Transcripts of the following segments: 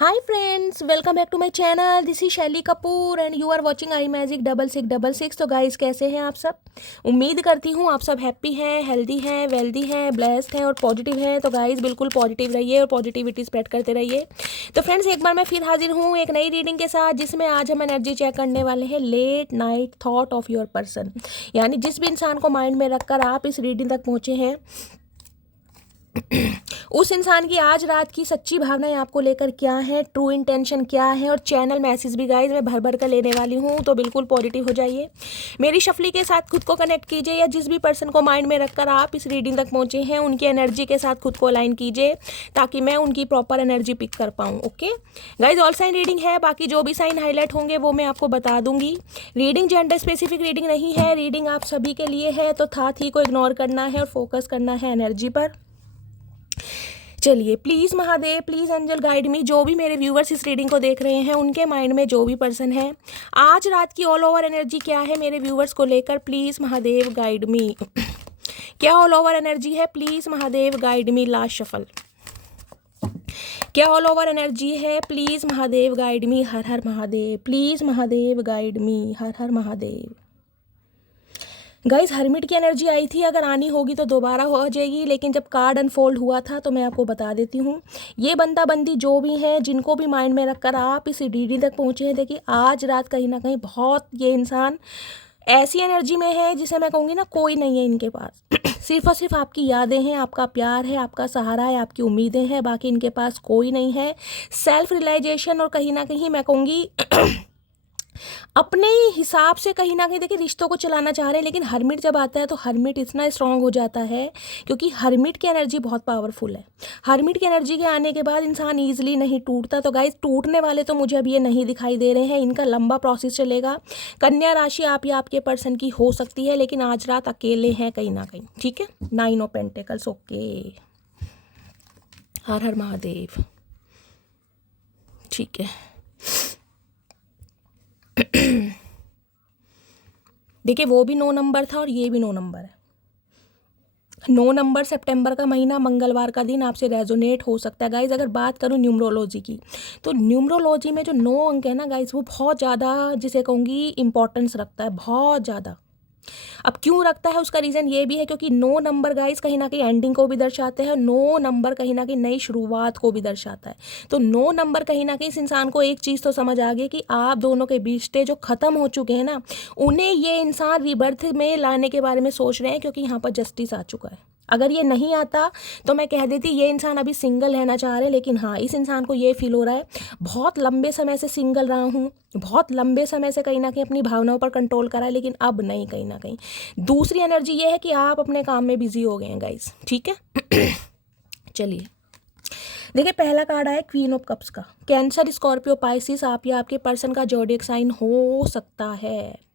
Hi friends, welcome back to my channel. This is Shaili Kapoor and you are watching I magic 6666। तो guys, कैसे हैं आप सब? उम्मीद करती हूँ आप सब हैप्पी हैं, हेल्दी हैं, वेल्दी हैं, ब्लेस्ड हैं और पॉजिटिव हैं। तो गाइस, बिल्कुल पॉजिटिव रहिए और पॉजिटिविटी स्प्रेड करते रहिए। तो फ्रेंड्स, एक बार मैं फिर हाजिर हूँ एक नई रीडिंग के साथ, जिसमें आज हम एनर्जी चेक करने वाले हैं late night thought of your person. यानी जिस भी इंसान को माइंड में रखकर आप इस रीडिंग तक पहुँचे हैं, उस इंसान की आज रात की सच्ची भावनाएं आपको लेकर क्या है, ट्रू इंटेंशन क्या है, और चैनल मैसेज भी गाइज मैं भर भर कर लेने वाली हूँ। तो बिल्कुल पॉजिटिव हो जाइए, मेरी शफली के साथ खुद को कनेक्ट कीजिए, या जिस भी पर्सन को माइंड में रखकर आप इस रीडिंग तक पहुँचे हैं उनकी एनर्जी के साथ खुद को अलाइन कीजिए, ताकि मैं उनकी प्रॉपर एनर्जी पिक कर पाऊँ। Okay guys, all sign reading है, बाकी जो भी साइन हाईलाइट होंगे वो मैं आपको बता दूंगी। रीडिंग जेंडर स्पेसिफिक रीडिंग नहीं है, रीडिंग आप सभी के लिए है, तो साथ ही को इग्नोर करना है और फोकस करना है एनर्जी पर। चलिए, please Mahadev, please angel guide me. जो भी मेरे व्यूवर्स इस रीडिंग को देख रहे हैं, उनके माइंड में जो भी पर्सन है, आज रात की ऑल ओवर एनर्जी क्या है मेरे व्यूवर्स को लेकर, प्लीज़ महादेव गाइड मी। क्या ऑल ओवर एनर्जी है? Please Mahadev guide me. Last shuffle. क्या ऑल ओवर एनर्जी है? Please Mahadev guide me. Her her Mahadev. Please Mahadev guide me. Her her Mahadev. Guys, hermit की एनर्जी आई थी, अगर आनी होगी तो दोबारा हो जाएगी, लेकिन जब कार्ड अनफोल्ड हुआ था तो मैं आपको बता देती हूँ। ये बंदा बंदी जो भी हैं, जिनको भी माइंड में रखकर आप इस रीडिंग तक पहुँचे हैं, देखिए आज रात कहीं ना कहीं बहुत ये इंसान ऐसी एनर्जी में है जिसे मैं कहूँगी ना, कोई नहीं है इनके पास। सिर्फ और सिर्फ आपकी यादें हैं, आपका प्यार है, आपका सहारा है, आपकी उम्मीदें हैं, बाकी इनके पास कोई नहीं है। सेल्फ रियलाइजेशन और कहीं ना कहीं मैं कहूँगी अपने हिसाब से कहीं ना कहीं देखिए रिश्तों को चलाना चाह रहे हैं। लेकिन हर्मिट जब आता है तो हर्मिट इतना स्ट्रांग हो जाता है, क्योंकि हर्मिट की एनर्जी बहुत पावरफुल है। हर्मिट की एनर्जी के आने के बाद इंसान ईजिली नहीं टूटता। तो गाइज, टूटने वाले तो मुझे अब ये नहीं दिखाई दे रहे हैं, इनका लंबा प्रोसेस चलेगा। कन्या राशि आप या आपके पर्सन की हो सकती है, लेकिन आज रात अकेले हैं कहीं ना कहीं। ठीक है, 9 ऑफ पेंटिकल्स। ओके, हर हर महादेव। ठीक है, देखिए वो भी 9 नंबर था और ये भी 9 नंबर है। 9 नंबर सितंबर का महीना, मंगलवार का दिन आपसे रेजोनेट हो सकता है। गाइज, अगर बात करूँ न्यूमरोलॉजी की, तो न्यूमरोलॉजी में जो 9 अंक है ना गाइज, वो बहुत ज़्यादा, जिसे कहूँगी, इंपॉर्टेंस रखता है, बहुत ज़्यादा। अब क्यों रखता है, उसका रीज़न ये भी है क्योंकि 9 नंबर गाइस कहीं ना कहीं एंडिंग को भी दर्शाते हैं, 9 नंबर कहीं ना कहीं नई शुरुआत को भी दर्शाता है। तो 9 नंबर कहीं ना कहीं इस इंसान को एक चीज़ तो समझ आ गई कि आप दोनों के रिश्ते जो ख़त्म हो चुके हैं ना, उन्हें ये इंसान रिबर्थ में लाने के बारे में सोच रहे हैं, क्योंकि यहाँ पर जस्टिस आ चुका है। अगर ये नहीं आता तो मैं कह देती ये इंसान अभी सिंगल रहना चाह रहे हैं, लेकिन हाँ, इस इंसान को ये फील हो रहा है बहुत लंबे समय से सिंगल रहा हूँ, बहुत लंबे समय से कहीं ना कहीं अपनी भावनाओं पर कंट्रोल करा है, लेकिन अब नहीं। कहीं ना कहीं दूसरी एनर्जी ये है कि आप अपने काम में बिजी हो गए हैं गाइस। ठीक है। चलिए, देखिए पहला कार्ड आया क्वीन ऑफ कप्स का। कैंसर, स्कॉर्पियो, पाइसिस आप या आपके पर्सन का जोडिएक साइन हो सकता है।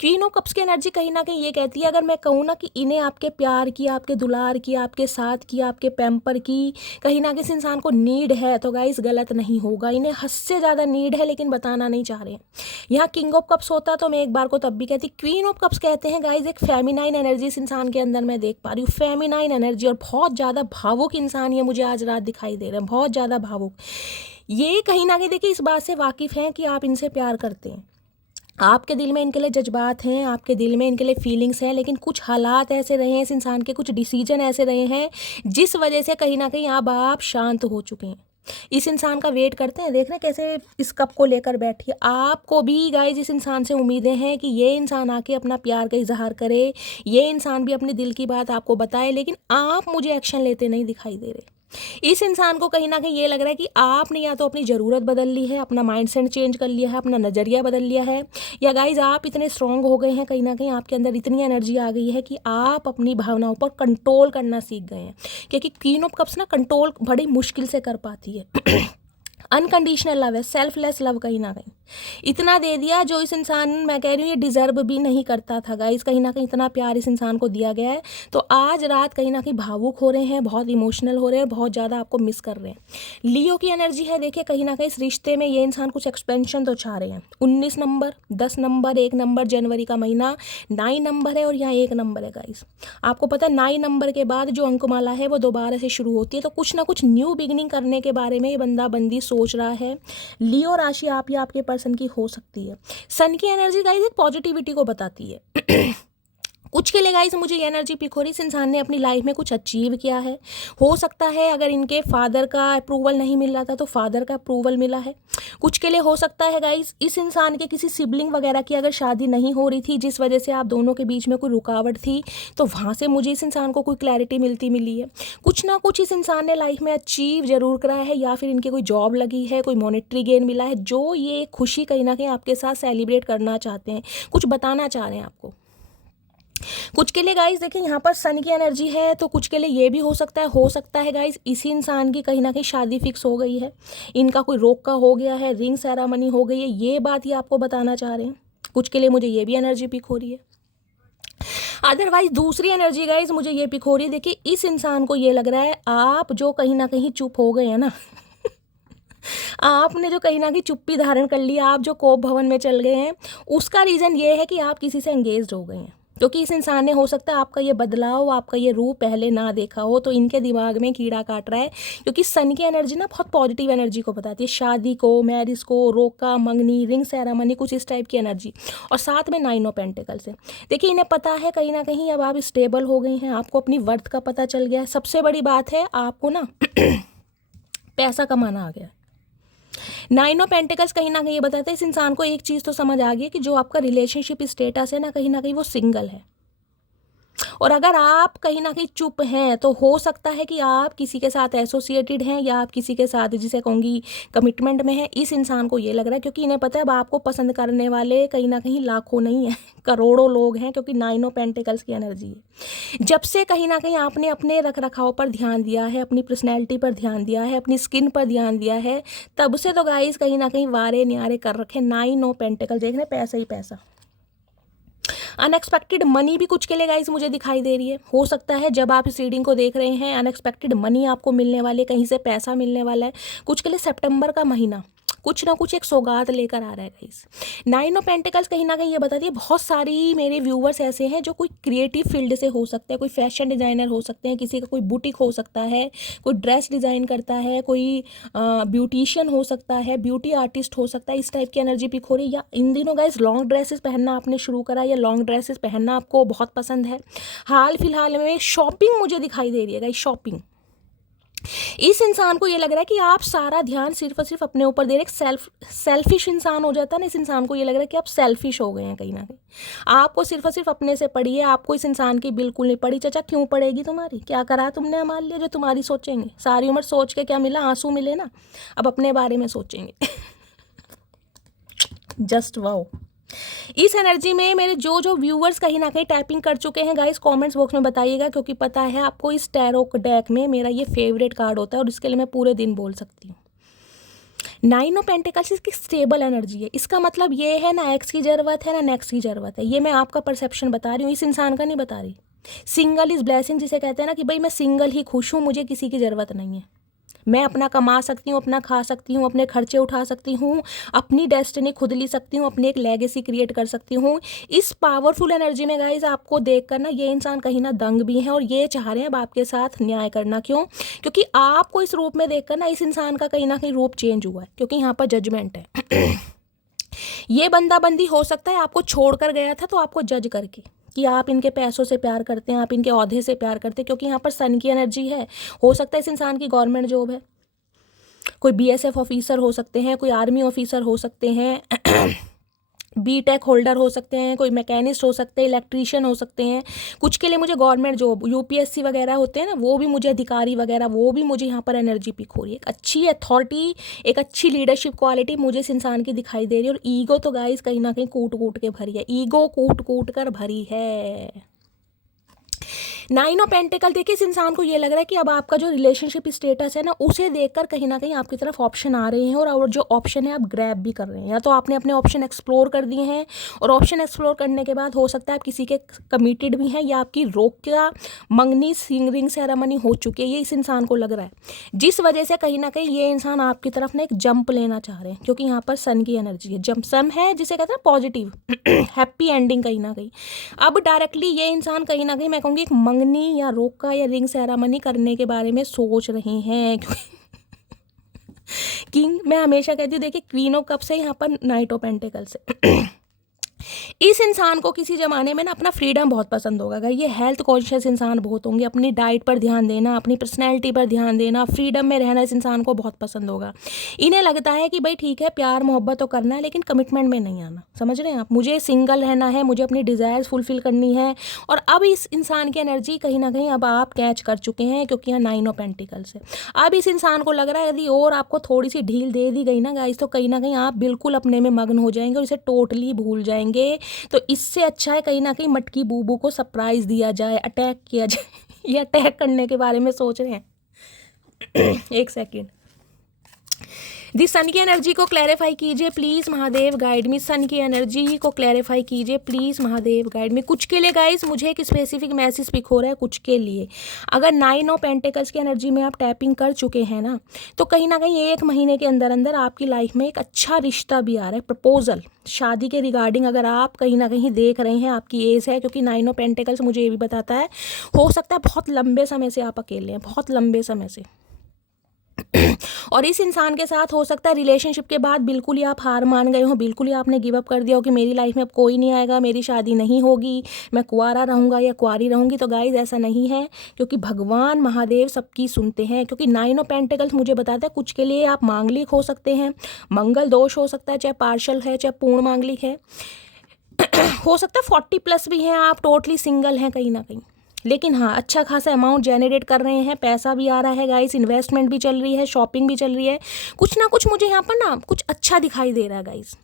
क्वीन ऑफ कप्स की एनर्जी कहीं ना कहीं ये कहती है, अगर मैं कहूँ ना कि इन्हें आपके प्यार की, आपके दुलार की, आपके साथ की, आपके पैम्पर की कहीं ना किसी इंसान को नीड है, तो गाइस गलत नहीं होगा। इन्हें हद से ज़्यादा नीड है, लेकिन बताना नहीं चाह रहे हैं। यहाँ किंग ऑफ कप्स होता तो मैं एक बार को तब भी कहती। क्वीन ऑफ कप्स कहते हैं गाइस एक फेमिनाइन एनर्जी इस इंसान के अंदर मैं देख पा रही हूँ, फेमिनाइन एनर्जी, और बहुत ज़्यादा भावुक इंसान ये मुझे आज रात दिखाई दे रहे हैं, बहुत ज़्यादा भावुक। ये कहीं ना कहीं देखिए इस बात से वाकिफ़ हैं कि आप इनसे प्यार करते हैं, आपके दिल में इनके लिए जज्बात हैं, आपके दिल में इनके लिए फीलिंग्स हैं, लेकिन कुछ हालात ऐसे रहे हैं इस इंसान के, कुछ डिसीजन ऐसे रहे हैं जिस वजह से कहीं ना कहीं अब आप शांत हो चुके हैं। इस इंसान का वेट करते हैं, देख रहे हैं कैसे इस कप को लेकर बैठी है। आपको भी गाइज इस इंसान से उम्मीदें हैं कि ये इंसान आके अपना प्यार का इजहार करे, ये इंसान भी अपने दिल की बात आपको बताए, लेकिन आप मुझे एक्शन लेते नहीं दिखाई दे रहे। इस इंसान को कहीं ना कहीं ये लग रहा है कि आपने या तो अपनी ज़रूरत बदल ली है, अपना माइंड सेट चेंज कर लिया है, अपना नज़रिया बदल लिया है, या गाइज आप इतने स्ट्रांग हो गए हैं, कहीं ना कहीं आपके अंदर इतनी एनर्जी आ गई है कि आप अपनी भावनाओं पर कंट्रोल करना सीख गए हैं। क्योंकि क्वीन ऑफ कप्स ना कंट्रोल बड़ी मुश्किल से कर पाती है। अनकंडीशनल लव है, सेल्फलेस लव कहीं ना कहीं। इतना दे दिया जो इस इंसान, मैं कह रही हूँ, ये डिज़र्व भी नहीं करता था गाइस। कहीं ना कहीं इतना प्यार इस इंसान को दिया गया है, तो आज रात कहीं ना कहीं भावुक हो रहे हैं, बहुत इमोशनल हो रहे हैं, बहुत ज़्यादा आपको मिस कर रहे हैं। लियो की एनर्जी है, देखिए कहीं ना कहीं इस रिश्ते में ये इंसान कुछ एक्सपेंशन तो चाह रहे हैं। 19 नंबर, 10 नंबर, 1 नंबर, जनवरी का महीना, 9 नंबर है और यहाँ 1 नंबर है गाइस। आपको पता है 9 नंबर के बाद जो अंकमाला है वो दोबारा से शुरू होती है, तो कुछ ना कुछ न्यू बिगिनिंग करने के बारे में ये बंदा बंदी सोच रहा है। लियो राशि आप या आपके पर्सन की हो सकती है। सन की एनर्जी गाइस एक पॉजिटिविटी को बताती है। कुछ के लिए गाइस मुझे ये एनर्जी पिक हो रही है, इस इंसान ने अपनी लाइफ में कुछ अचीव किया है। हो सकता है अगर इनके फादर का अप्रूवल नहीं मिल रहा था तो फादर का अप्रूवल मिला है। कुछ के लिए हो सकता है गाइस इस इंसान के किसी सिबलिंग वगैरह की अगर शादी नहीं हो रही थी, जिस वजह से आप दोनों के बीच में कोई रुकावट थी, तो वहाँ से मुझे इस इंसान को कोई क्लैरिटी मिली है। कुछ ना कुछ इस इंसान ने लाइफ में अचीव जरूर करा है, या फिर इनके कोई जॉब लगी है, कोई मॉनेटरी गेन मिला है, जो ये खुशी कहीं ना कहीं आपके साथ सेलिब्रेट करना चाहते हैं, कुछ बताना चाह रहे हैं आपको। कुछ के लिए गाइस देखिए यहाँ पर सन की एनर्जी है, तो कुछ के लिए ये भी हो सकता है गाइस इसी इंसान की कहीं ना कहीं शादी फिक्स हो गई है, इनका कोई रोका हो गया है, रिंग सेरामनी हो गई है, ये बात ही आपको बताना चाह रहे हैं। कुछ के लिए मुझे ये भी एनर्जी पिक हो रही है। अदरवाइज दूसरी एनर्जी गाइस मुझे ये पिक हो रही है, देखिए इस इंसान को ये लग रहा है आप जो कहीं ना कहीं चुप हो गए हैं ना, आपने जो कहीं ना कहीं चुप्पी धारण कर लिया, आप जो कोप भवन में चल गए हैं, उसका रीज़न ये है कि आप किसी से एंगेज हो गए हैं। क्योंकि इस इंसान ने हो सकता है आपका ये बदलाव, आपका ये रूप पहले ना देखा हो, तो इनके दिमाग में कीड़ा काट रहा है। क्योंकि सन की एनर्जी ना बहुत पॉजिटिव एनर्जी को बताती है, शादी को, मैरिज को, रोका, मंगनी, रिंग सेरेमनी, कुछ इस टाइप की एनर्जी। और साथ में 9 ऑफ पेंटिकल से देखिए इन्हें पता है कहीं ना कहीं अब आप स्टेबल हो गई हैं, आपको अपनी वर्थ का पता चल गया है। सबसे बड़ी बात है आपको ना पैसा कमाना आ गया। 9 ऑफ पेंटिकल्स कहीं ना कहीं ये बताता है इस इंसान को एक चीज़ तो समझ आ गई कि जो आपका रिलेशनशिप स्टेटस है ना कहीं वो सिंगल है। और अगर आप कहीं ना कहीं चुप हैं तो हो सकता है कि आप किसी के साथ एसोसिएटेड हैं, या आप किसी के साथ जिसे कहूँगी कमिटमेंट में है। इस इंसान को ये लग रहा है क्योंकि इन्हें पता है अब आपको पसंद करने वाले कहीं ना कहीं लाखों नहीं है, करोड़ों लोग हैं, क्योंकि 9 ऑफ पेंटिकल्स की एनर्जी है। जब से कहीं ना कहीं आपने अपने रख रखाव पर ध्यान दिया है, अपनी पर्सनैलिटी पर ध्यान दिया है, अपनी स्किन पर ध्यान दिया है, तब से तो गाइस कहीं ना कहीं वारे न्यारे कर रखे। 9 ऑफ पेंटिकल देख रहे, पैसा ही पैसा। अनएक्सपेक्टेड मनी भी कुछ के लिए गाइस मुझे दिखाई दे रही है। हो सकता है जब आप इस रीडिंग को देख रहे हैं अनएक्सपेक्टेड मनी आपको मिलने वाले, कहीं से पैसा मिलने वाला है। कुछ के लिए सितंबर का महीना कुछ ना कुछ एक सौगात लेकर आ रहा है गाइस। 9 ऑफ पेंटिकल्स कहीं ना कहीं ये बताती है बहुत सारी मेरे व्यूवर्स ऐसे हैं जो कोई क्रिएटिव फील्ड से हो सकते हैं, कोई फैशन डिज़ाइनर हो सकते हैं, किसी का कोई बुटीक हो सकता है, कोई ड्रेस डिज़ाइन करता है, कोई ब्यूटिशियन हो सकता है, ब्यूटी आर्टिस्ट हो सकता है। इस टाइप की एनर्जी पिक हो रही है। या इन दिनों गाइस लॉन्ग ड्रेसेस पहनना आपने शुरू करा, या लॉन्ग ड्रेसेस पहनना आपको बहुत पसंद है। हाल फिलहाल में शॉपिंग मुझे दिखाई दे रही है गाइस, शॉपिंग। इस इंसान को ये लग रहा है कि आप सारा ध्यान सिर्फ और सिर्फ अपने ऊपर दे रहे हैं। सेल्फिश इंसान हो जाता है ना, इस इंसान को ये लग रहा है कि आप सेल्फिश हो गए हैं कहीं ना कहीं। आपको सिर्फ और सिर्फ अपने से पड़ी है, आपको इस इंसान की बिल्कुल नहीं पड़ी। चाचा क्यों पड़ेगी तुम्हारी, क्या करा तुमने हमारे लिए जो तुम्हारी सोचेंगे। सारी उम्र सोच के क्या मिला, आंसू मिले ना, अब अपने बारे में सोचेंगे। Just wow. इस एनर्जी में मेरे जो व्यूअर्स कहीं ना कहीं टाइपिंग कर चुके हैं गाइस, कमेंट्स बॉक्स में बताइएगा, क्योंकि पता है आपको इस टैरो डेक में मेरा ये फेवरेट कार्ड होता है और इसके लिए मैं पूरे दिन बोल सकती हूँ। 9 ऑफ पेंटिकल्स इसकी स्टेबल एनर्जी है। इसका मतलब ये है ना एक्स की ज़रूरत है ना नेक्स्ट की ज़रूरत है। ये मैं आपका परसेप्शन बता रही हूँ, इस इंसान का नहीं बता रही। सिंगल इज़ ब्लेसिंग जिसे कहते हैं ना कि भाई मैं सिंगल ही खुश हूँ, मुझे किसी की ज़रूरत नहीं है, मैं अपना कमा सकती हूँ, अपना खा सकती हूँ, अपने खर्चे उठा सकती हूँ, अपनी डेस्टिनी खुद ली सकती हूँ, अपनी एक लेगेसी क्रिएट कर सकती हूँ। इस पावरफुल एनर्जी में गाइज आपको देखकर ना ये इंसान कहीं ना दंग भी है और ये चाह रहे हैं अब आपके साथ न्याय करना। क्यों? क्योंकि आपको इस रूप में देखकर ना इस इंसान का कहीं ना कहीं रूप चेंज हुआ है, क्योंकि यहाँ पर जजमेंट है। ये बंदा बंदी हो सकता है आपको छोड़कर गया था तो आपको जज करके कि आप इनके पैसों से प्यार करते हैं, आप इनके ओहदे से प्यार करते हैं, क्योंकि यहाँ पर सन की एनर्जी है। हो सकता है इस इंसान की गवर्नमेंट जॉब है, कोई बीएसएफ ऑफिसर हो सकते हैं, कोई आर्मी ऑफिसर हो सकते हैं, बीटेक होल्डर हो सकते हैं, कोई मैकेनिस्ट हो सकते हैं, इलेक्ट्रीशियन हो सकते हैं। कुछ के लिए मुझे गवर्नमेंट जॉब, यूपीएससी वगैरह होते हैं ना, वो भी मुझे अधिकारी वगैरह, वो भी मुझे यहाँ पर एनर्जी पिक हो रही है। एक अच्छी अथॉरिटी, एक अच्छी लीडरशिप क्वालिटी मुझे इस इंसान की दिखाई दे रही है। और ईगो तो गाइस कहीं ना कहीं कूट कूट के भरी है, ईगो कूट कूट कर भरी है। नाइन ऑफ पेंटिकल देखिए, इस इंसान को ये लग रहा है कि अब आपका जो रिलेशनशिप स्टेटस है ना, उसे देखकर कहीं ना कहीं आपकी तरफ ऑप्शन आ रहे हैं, और जो ऑप्शन है आप ग्रैब भी कर रहे हैं, या तो आपने अपने ऑप्शन एक्सप्लोर कर दिए हैं, और ऑप्शन एक्सप्लोर करने के बाद हो सकता है आप किसी के कमिटेड भी हैं, या आपकी रोक का मंगनी रिंग सेरेमनी हो चुकी है, ये इस इंसान को लग रहा है, जिस वजह से कहीं ना कहीं ये इंसान आपकी तरफ ना एक जंप लेना चाह रहे हैं, क्योंकि यहाँ पर सन की एनर्जी है, जंप सन है जिसे कहते हैं पॉजिटिव हैप्पी एंडिंग कहीं ना कहीं। अब डायरेक्टली ये इंसान कहीं ना कहीं मैं कहूँगी एक मंगनी या रोका या रिंग सेरेमनी करने के बारे में सोच रहे हैं, क्योंकि किंग, मैं हमेशा कहती हूँ देखिए क्वीन ऑफ कप से यहाँ पर नाइट ऑफ पेंटिकल से इस इंसान को किसी ज़माने में ना अपना फ्रीडम बहुत पसंद होगा। अगर ये हेल्थ कॉन्शियस इंसान बहुत होंगे, अपनी डाइट पर ध्यान देना, अपनी पर्सनैलिटी पर ध्यान देना, फ्रीडम में रहना इस इंसान को बहुत पसंद होगा। इन्हें लगता है कि भाई ठीक है, प्यार मोहब्बत तो करना है, लेकिन कमिटमेंट में नहीं आना। समझ रहे हैं आप, मुझे सिंगल रहना है, मुझे अपनी डिज़ायर्स फुलफिल करनी है। और अब इस इंसान की एनर्जी कहीं ना कहीं अब आप कैच कर चुके हैं, क्योंकि यहाँ नाइन ऑफ पेंटिकल्स है। अब इस इंसान को लग रहा है यदि और आपको थोड़ी सी ढील दे दी गई ना गाइस, तो कहीं ना कहीं आप बिल्कुल अपने में मग्न हो जाएंगे और इसे टोटली भूल जाएंगे। तो इससे अच्छा है कहीं ना कहीं मटकी बूबू को सरप्राइज दिया जाए, अटैक किया जाए। ये अटैक करने के बारे में सोच रहे हैं। एक सेकेंड, दी सन की एनर्जी को क्लैरिफाई कीजिए please Mahadev guide me. Sun की एनर्जी को क्लैरिफाई कीजिए प्लीज़ महादेव गाइड मी। कुछ के लिए गाइस मुझे एक स्पेसिफिक मैसेज पिक हो रहा है, कुछ के लिए। अगर नाइन ऑफ पेंटिकल्स की एनर्जी में आप टैपिंग कर चुके हैं ना, तो कहीं ना कहीं 1 महीने के अंदर अंदर आपकी लाइफ में एक अच्छा रिश्ता भी आ रहा है, प्रपोजल, शादी के रिगार्डिंग। अगर आप कहीं ना कहीं देख रहे हैं, आपकी एज है, क्योंकि नाइन ऑफ पेंटिकल्स मुझे ये भी बताता है हो सकता है बहुत लंबे समय से आप अकेले हैं, बहुत लंबे समय से। और इस इंसान के साथ हो सकता है रिलेशनशिप के बाद बिल्कुल ही आप हार मान गए हो, बिल्कुल ही आपने गिव अप कर दिया हो कि मेरी लाइफ में अब कोई नहीं आएगा, मेरी शादी नहीं होगी, मैं कुंवारा रहूँगा या कुंवारी रहूँगी। तो गाइज ऐसा नहीं है, क्योंकि भगवान महादेव सबकी सुनते हैं। क्योंकि नाइन ऑफ पेंटिकल्स मुझे बताता है कुछ के लिए आप मांगलिक हो सकते हैं, मंगल दोष हो सकता है, चाहे पार्शल है चाहे पूर्ण मांगलिक है। हो सकता है 40+ भी हैं आप, टोटली सिंगल हैं कहीं ना कहीं, लेकिन हाँ अच्छा खासा अमाउंट जनरेट कर रहे हैं, पैसा भी आ रहा है गाइस, इन्वेस्टमेंट भी चल रही है, शॉपिंग भी चल रही है, कुछ ना कुछ मुझे यहाँ पर ना कुछ अच्छा दिखाई दे रहा है गाइस।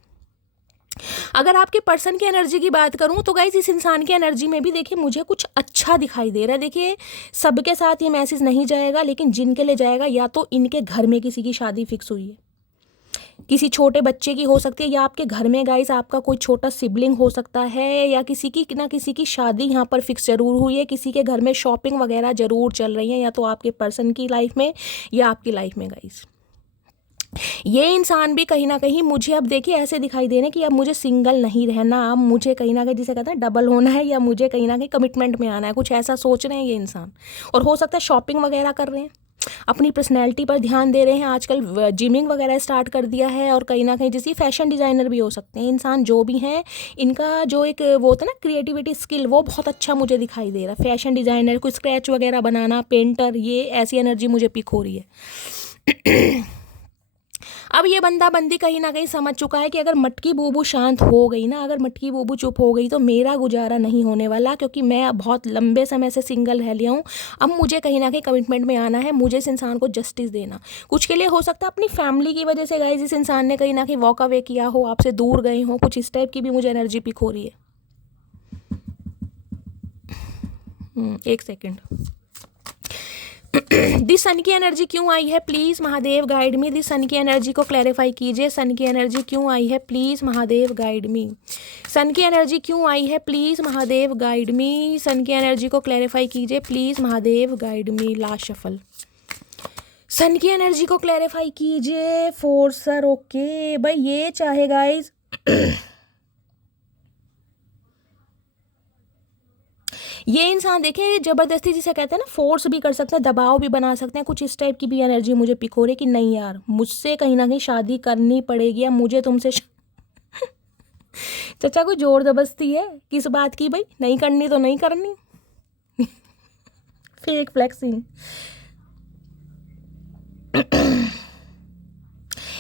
अगर आपके पर्सन की एनर्जी की बात करूँ तो गाइस इस इंसान की एनर्जी में भी देखिए मुझे कुछ अच्छा दिखाई दे रहा है। देखिए सबके साथ ये मैसेज नहीं जाएगा, लेकिन जिनके लिए जाएगा, या तो इनके घर में किसी की शादी फिक्स हुई है, किसी छोटे बच्चे की हो सकती है, या आपके घर में गाइस आपका कोई छोटा सिबलिंग हो सकता है, या किसी की ना किसी की शादी यहाँ पर फिक्स जरूर हुई है, किसी के घर में शॉपिंग वगैरह जरूर चल रही है, या तो आपके पर्सन की लाइफ में या आपकी लाइफ में गाइस। ये इंसान भी कहीं ना कहीं मुझे अब देखिए ऐसे दिखाई दे रहे हैं कि अब मुझे सिंगल नहीं रहना, अब मुझे कहीं ना कहीं जिसे कहते हैं डबल होना है, या मुझे कहीं ना कहीं कमिटमेंट में आना है, कुछ ऐसा सोच रहे हैं ये इंसान। और हो सकता है शॉपिंग वगैरह कर रहे हैं, अपनी पर्सनैलिटी पर ध्यान दे रहे हैं, आजकल जिमिंग वगैरह स्टार्ट कर दिया है, और कहीं ना कहीं जैसे फैशन डिज़ाइनर भी हो सकते हैं इंसान, जो भी हैं इनका जो एक वो होता है ना क्रिएटिविटी स्किल, वो बहुत अच्छा मुझे दिखाई दे रहा है। फैशन डिज़ाइनर, कोई स्क्रैच वगैरह बनाना, पेंटर, ये ऐसी एनर्जी मुझे पिक हो रही है। अब ये बंदा बंदी कहीं ना कहीं समझ चुका है कि अगर मटकी बूबू शांत हो गई ना, अगर मटकी बूबू चुप हो गई, तो मेरा गुजारा नहीं होने वाला, क्योंकि मैं अब बहुत लंबे समय से सिंगल रह लिया हूँ। अब मुझे कहीं ना कहीं कमिटमेंट में आना है, मुझे इस इंसान को जस्टिस देना। कुछ के लिए हो सकता है अपनी फैमिली की वजह से गाइस इस इंसान ने कहीं ना कहीं वॉक अवे किया हो, आपसे दूर गए हो, कुछ इस टाइप की भी मुझे एनर्जी पिक हो रही है। एक सेकेंड, दी सन की एनर्जी क्यों आई है प्लीज़ महादेव गाइड मी। दी सन की एनर्जी को क्लैरिफाई कीजिए, सन की एनर्जी क्यों आई है please Mahadev guide me. Sun की एनर्जी क्यों आई है please Mahadev guide me. Sun की एनर्जी को क्लैरिफाई कीजिए please Mahadev guide me. Last shuffle, sun की एनर्जी को क्लैरिफाई कीजिए फोर्सर। ओके भाई, ये चाहे गाइज ये इंसान देखिए ज़बरदस्ती जिसे कहते हैं ना, फोर्स भी कर सकते हैं, दबाव भी बना सकते हैं, कुछ इस टाइप की भी एनर्जी मुझे पिक हो रही है कि नहीं यार मुझसे कहीं ना कहीं शादी करनी पड़ेगी, या मुझे तुमसे चाचा कोई जोर जबरदस्ती है किस बात की, भाई नहीं करनी तो नहीं करनी। Fake flexing.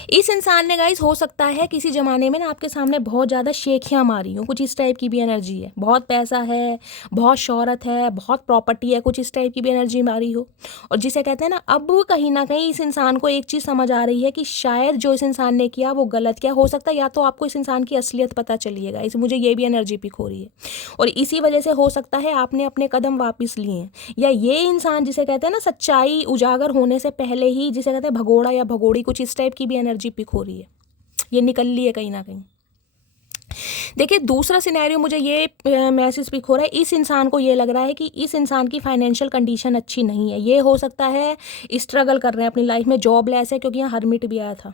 इस इंसान ने गाइस हो सकता है किसी ज़माने में ना आपके सामने बहुत ज़्यादा शेखियाँ मारी हो, कुछ इस टाइप की भी एनर्जी है। बहुत पैसा है, बहुत शोहरत है, बहुत प्रॉपर्टी है, कुछ इस टाइप की भी एनर्जी मारी हो। और जिसे कहते हैं ना, अब कहीं ना कहीं इस इंसान को एक चीज़ समझ आ रही है कि शायद जो इस इंसान ने किया वो गलत किया हो सकता है, या तो आपको इस इंसान की असलियत पता चली है गाइस, मुझे ये भी एनर्जी पिक हो रही है। और इसी वजह से हो सकता है आपने अपने कदम वापस लिए हैं, या ये इंसान जिसे कहते हैं ना सच्चाई उजागर होने से पहले ही, जिसे कहते हैं भगोड़ा या भगोड़ी, कुछ इस टाइप की भी एनर्जी पिक हो रही है, ये निकल ली है कहीं ना कहीं। देखिए दूसरा सिनेरियो मुझे ये मैसेज पिक हो रहा है, इस इंसान को ये लग रहा है कि इस इंसान की फाइनेंशियल कंडीशन अच्छी नहीं है। ये हो सकता है स्ट्रगल कर रहे हैं अपनी लाइफ में, जॉबलेस है, क्योंकि यहाँ हर्मिट भी आया था,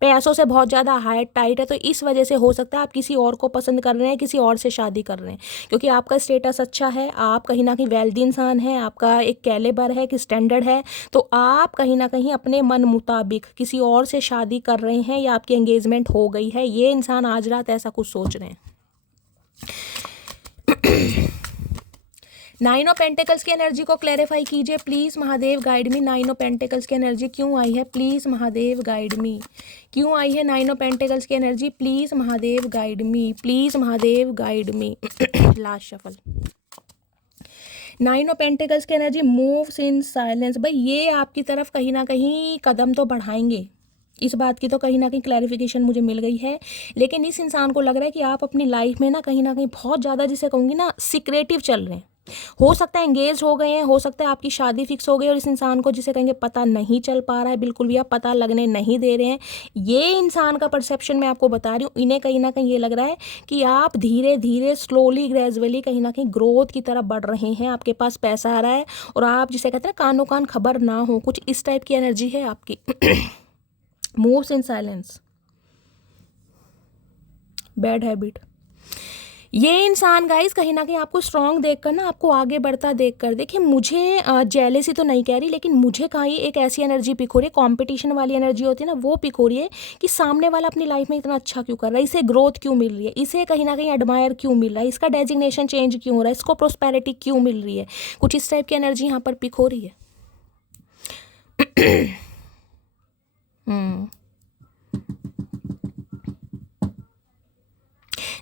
पैसों से बहुत ज़्यादा हाइट टाइट है। तो इस वजह से हो सकता है आप किसी और को पसंद कर रहे हैं, किसी और से शादी कर रहे हैं, क्योंकि आपका स्टेटस अच्छा है, आप कहीं ना कहीं वेल्दी इंसान है, आपका एक कैलिबर है, एक स्टैंडर्ड है। तो आप कहीं ना कहीं अपने मन मुताबिक किसी और से शादी कर रहे हैं, या आपकी एंगेजमेंट हो गई है। ये इंसान आज रात ऐसा कुछ सोच रहे हैं। 9 ऑफ पेंटिकल्स की एनर्जी को क्लैरिफाई कीजिए please Mahadev, guide me. 9 of pentacles की एनर्जी क्यों आई है प्लीज़ महादेव, गाइड मी। क्यों आई है 9 ऑफ पेंटिकल्स की energy please Mahadev, guide me, please Mahadev, guide me. Last shuffle. 9 of pentacles की एनर्जी मूव्स इन साइलेंस। भाई ये आपकी तरफ कहीं ना कहीं कदम तो बढ़ाएंगे, इस बात की तो कहीं ना कहीं क्लैरिफिकेशन मुझे मिल गई है। लेकिन इस इंसान को लग रहा है कि आप अपनी लाइफ में ना कहीं बहुत ज़्यादा, जिसे कहूँगी ना, सीक्रेटिव चल रहे हैं। हो सकता है एंगेज हो गए हैं, हो सकता है आपकी शादी फिक्स हो गई, और इस इंसान को जिसे कहेंगे पता नहीं चल पा रहा है बिल्कुल भी, आप पता लगने नहीं दे रहे हैं। ये इंसान का परसेप्शन मैं आपको बता रही हूँ, इन्हें कहीं ना कहीं ये लग रहा है कि आप धीरे धीरे स्लोली ग्रेजुअली कहीं ना कहीं ग्रोथ की तरफ बढ़ रहे हैं, आपके पास पैसा आ रहा है, और आप जिसे कहते हैं कानों कान खबर ना हो, कुछ इस टाइप की एनर्जी है आपकी। Moves in silence, bad habit. ये इंसान गाइस कहीं ना कहीं आपको स्ट्रॉन्ग देखकर ना, आपको आगे बढ़ता देखकर, देखिए मुझे जेलेसी तो नहीं कह रही, लेकिन मुझे कहीं एक ऐसी एनर्जी पिक हो रही है, कंपटीशन वाली एनर्जी होती है ना, वो पिक हो रही है कि सामने वाला अपनी लाइफ में इतना अच्छा क्यों कर रहा है, इसे ग्रोथ क्यों मिल रही है, इसे कहीं ना कहीं एडमायर क्यों मिल रहा है, इसका डेजिग्नेशन चेंज क्यों हो रहा है, इसको प्रोस्पेरिटी क्यों मिल रही है, कुछ इस टाइप की एनर्जी यहाँ पर पिक हो रही है।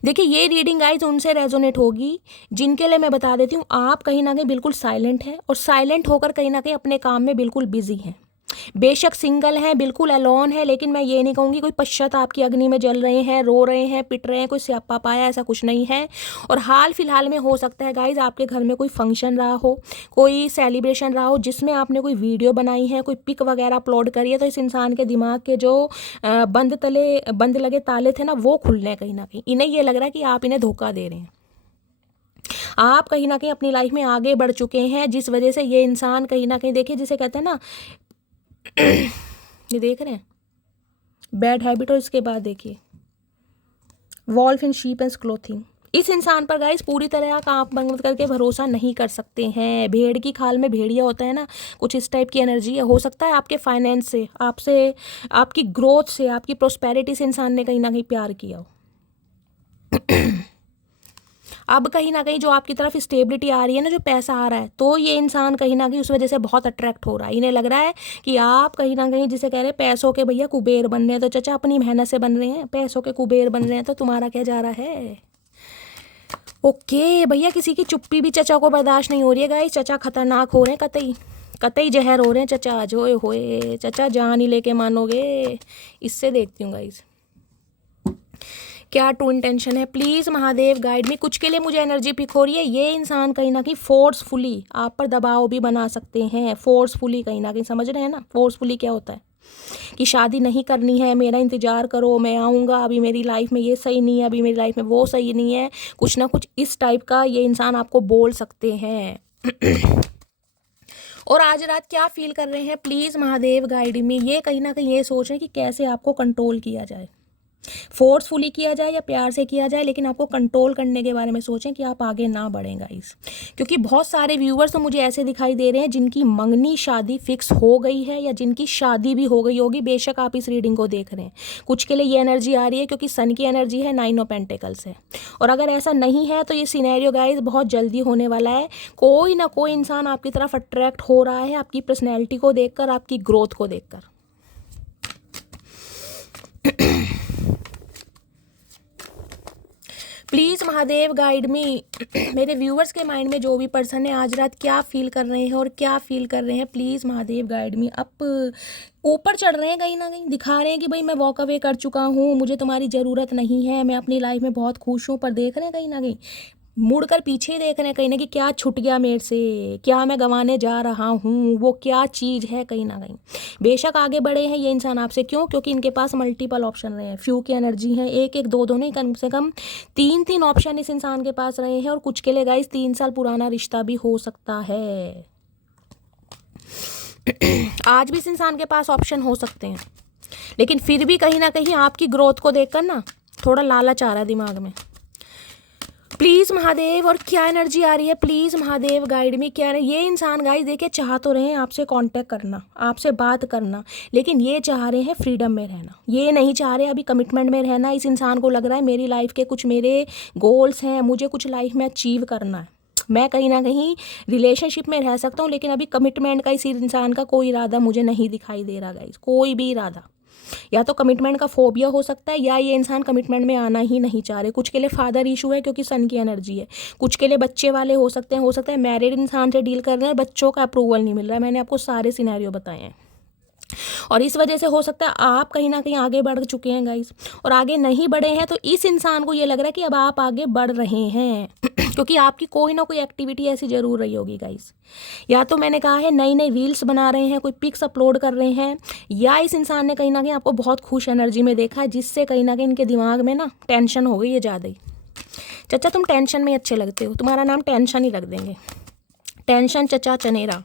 देखिए ये रीडिंग गाइज उनसे रेजोनेट होगी जिनके लिए मैं बता देती हूँ, आप कहीं ना कहीं बिल्कुल साइलेंट हैं, और साइलेंट होकर कहीं ना कहीं अपने काम में बिल्कुल बिजी हैं। बेशक सिंगल हैं, बिल्कुल अलोन है, लेकिन मैं ये नहीं कहूँगी कोई पश्चाताप की अग्नि में जल रहे हैं, रो रहे हैं, पिट रहे हैं, कोई स्यापा पाया, ऐसा कुछ नहीं है। और हाल फिलहाल में हो सकता है गाइज आपके घर में कोई फंक्शन रहा हो, कोई सेलिब्रेशन रहा हो, जिसमें आपने कोई वीडियो बनाई है, कोई पिक वगैरह अपलोड करी है, तो इस इंसान के दिमाग के जो बंद लगे ताले थे ना, वो खुलने कहीं ना कहीं। इन्हें ये लग रहा है कि आप इन्हें धोखा दे रहे हैं, आप कहीं ना कहीं अपनी लाइफ में आगे बढ़ चुके हैं, जिस वजह से ये इंसान कहीं ना कहीं, देखिए जिसे कहते हैं ना, ये देख रहे हैं बैड हैबिट, और इसके बाद देखिए wolf in sheep and clothing. इस इंसान पर गाइस पूरी तरह आप आँख बंद करके भरोसा नहीं कर सकते हैं। भेड़ की खाल में भेड़िया होता है ना, कुछ इस टाइप की एनर्जी है। हो सकता है आपके फाइनेंस से, आपसे, आपकी ग्रोथ से, आपकी प्रोस्पेरिटी से इंसान ने कहीं ना कहीं प्यार किया हो। अब कहीं ना कहीं जो आपकी तरफ स्टेबिलिटी आ रही है ना, जो पैसा आ रहा है, तो ये इंसान कहीं ना कहीं उस वजह से बहुत अट्रैक्ट हो रहा है। इन्हें लग रहा है कि आप कहीं ना कहीं, जिसे कह रहे हैं पैसों के भैया कुबेर बन रहे हैं, तो चचा अपनी मेहनत से बन रहे हैं, पैसों के कुबेर बन रहे हैं, तो तुम्हारा क्या जा रहा है। ओके भैया, किसी की चुप्पी भी चचा को बर्दाश्त नहीं हो रही है गाइस, चचा खतरनाक हो रहे हैं, कतई कतई जहर हो रहे हैं चचा, आज होए चचा जान ही लेके मानोगे। इससे देखती हूँ गाइस क्या ट्रू इंटेंशन है, प्लीज़ महादेव गाइड मी। कुछ के लिए मुझे एनर्जी पिक हो रही है, ये इंसान कहीं ना कहीं फोर्सफुली आप पर दबाव भी बना सकते हैं, फोर्सफुली कहीं ना कहीं, समझ रहे हैं ना फोर्सफुली क्या होता है, कि शादी नहीं करनी है, मेरा इंतज़ार करो, मैं आऊँगा, अभी मेरी लाइफ में ये सही नहीं है, अभी मेरी लाइफ में वो सही नहीं है, कुछ ना कुछ इस टाइप का ये इंसान आपको बोल सकते हैं। और आज रात क्या फील कर रहे हैं, प्लीज़ महादेव गाइड मी। ये कहीं ना कहीं ये सोच रहे हैं कि कैसे आपको कंट्रोल किया जाए, फोर्सफुली किया जाए या प्यार से किया जाए, लेकिन आपको कंट्रोल करने के बारे में सोचें कि आप आगे ना बढ़ें गाइस। क्योंकि बहुत सारे व्यूअर्स तो मुझे ऐसे दिखाई दे रहे हैं जिनकी मंगनी शादी फिक्स हो गई है, या जिनकी शादी भी हो गई होगी, बेशक आप इस रीडिंग को देख रहे हैं। कुछ के लिए ये एनर्जी आ रही है क्योंकि सन की एनर्जी है, 9 ऑफ पेंटिकल्स है। और अगर ऐसा नहीं है तो ये सिनेरियो गाइस बहुत जल्दी होने वाला है। कोई ना कोई इंसान आपकी तरफ अट्रैक्ट हो रहा है, आपकी पर्सनैलिटी को देखकर, आपकी ग्रोथ को देखकर। प्लीज़ महादेव गाइड मी। मेरे व्यूवर्स के माइंड में जो भी पर्सन है आज रात क्या फील कर रहे हैं और क्या फील कर रहे हैं, please Mahadev guide me. Up ऊपर चढ़ रहे हैं, कहीं ना कहीं दिखा रहे हैं कि भाई मैं वॉक अवे कर चुका हूँ, मुझे तुम्हारी ज़रूरत नहीं है, मैं अपनी लाइफ में बहुत खुश हूँ, पर देख रहे हैं कहीं ना कहीं मुड़कर पीछे ही देख रहे हैं कहीं ना कि क्या छूट गया मेरे से, क्या मैं गंवाने जा रहा हूँ, वो क्या चीज़ है कहीं ना कहीं। बेशक आगे बढ़े हैं ये इंसान आपसे, क्यों? क्योंकि इनके पास मल्टीपल ऑप्शन रहे हैं, फ्यू की एनर्जी है, एक एक दो दो नहीं, कम से कम तीन तीन ऑप्शन इस इंसान के पास रहे हैं। और कुछ के लिए गाइस 3 साल पुराना रिश्ता भी हो सकता है। आज भी इस इंसान के पास ऑप्शन हो सकते हैं, लेकिन फिर भी कहीं ना कहीं आपकी ग्रोथ को देखकर ना थोड़ा लालच आ रहा है दिमाग में। प्लीज़ महादेव, और क्या एनर्जी आ रही है, प्लीज़ महादेव गाइड में क्या है। ये इंसान गाइस देखिए चाह तो रहे हैं आपसे कांटेक्ट करना, आपसे बात करना, लेकिन ये चाह रहे हैं फ्रीडम में रहना, ये नहीं चाह रहे अभी कमिटमेंट में रहना। इस इंसान को लग रहा है मेरी लाइफ के कुछ मेरे गोल्स हैं, मुझे कुछ लाइफ में अचीव करना है, मैं कहीं ना कहीं रिलेशनशिप में रह सकता हूँ, लेकिन अभी कमिटमेंट का इस इंसान का कोई इरादा मुझे नहीं दिखाई दे रहा गाइस, कोई भी इरादा। या तो कमिटमेंट का फोबिया हो सकता है, या ये इंसान कमिटमेंट में आना ही नहीं चाह रहे। कुछ के लिए फादर इशू है क्योंकि सन की एनर्जी है, कुछ के लिए बच्चे वाले हो सकते हैं, हो सकता है मैरिड इंसान से डील कर रहे हैं और बच्चों का अप्रूवल नहीं मिल रहा है। मैंने आपको सारे सिनेरियो बताए हैं, और इस वजह से हो सकता है आप कहीं ना कहीं आगे बढ़ चुके हैं गाइस, और आगे नहीं बढ़े हैं तो इस इंसान को ये लग रहा है कि अब आप आगे बढ़ रहे हैं क्योंकि आपकी कोई ना कोई एक्टिविटी ऐसी जरूर रही होगी गाइस। या तो मैंने कहा है नई नई रील्स बना रहे हैं, कोई पिक्स अपलोड कर रहे हैं, या इस इंसान ने कहीं ना कहीं आपको बहुत खुश एनर्जी में देखा है, जिससे कहीं ना कहीं इनके दिमाग में ना टेंशन हो गई है ज़्यादा ही। चचा तुम टेंशन में अच्छे लगते हो, तुम्हारा नाम टेंशन ही रख देंगे, टेंशन चचा चनेरा।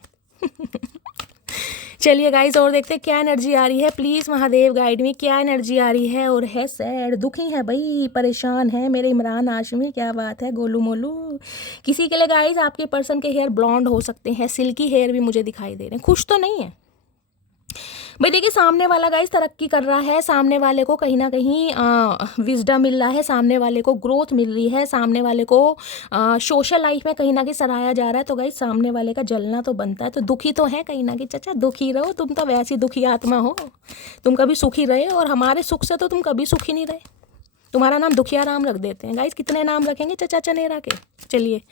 चलिए गाइस और देखते हैं क्या एनर्जी आ रही है, प्लीज़ महादेव गाइड में क्या एनर्जी आ रही है। और है सैड, दुखी है भाई, परेशान है मेरे इमरान हाशमी, क्या बात है गोलू मोलू। किसी के लिए गाइस आपके पर्सन के हेयर ब्लॉन्ड हो सकते हैं, सिल्की हेयर भी मुझे दिखाई दे रहे हैं, खुश तो नहीं है भाई। देखिए सामने वाला गाइस तरक्की कर रहा है, सामने वाले को कहीं ना कहीं विजडम मिल रहा है, सामने वाले को ग्रोथ मिल रही है, सामने वाले को सोशल लाइफ में कहीं ना कहीं सराहाया जा रहा है, तो गाइस सामने वाले का जलना तो बनता है। तो दुखी तो है कहीं ना कहीं, चचा दुखी रहो, तुम तो वैसी दुखी आत्मा हो, तुम कभी सुखी रहे, और हमारे सुख से तो तुम कभी सुखी नहीं रहे। तुम्हारा नाम दुखिया राम रख देते हैं गाइस, कितने नाम रखेंगे चचा चनेरा के। चलिए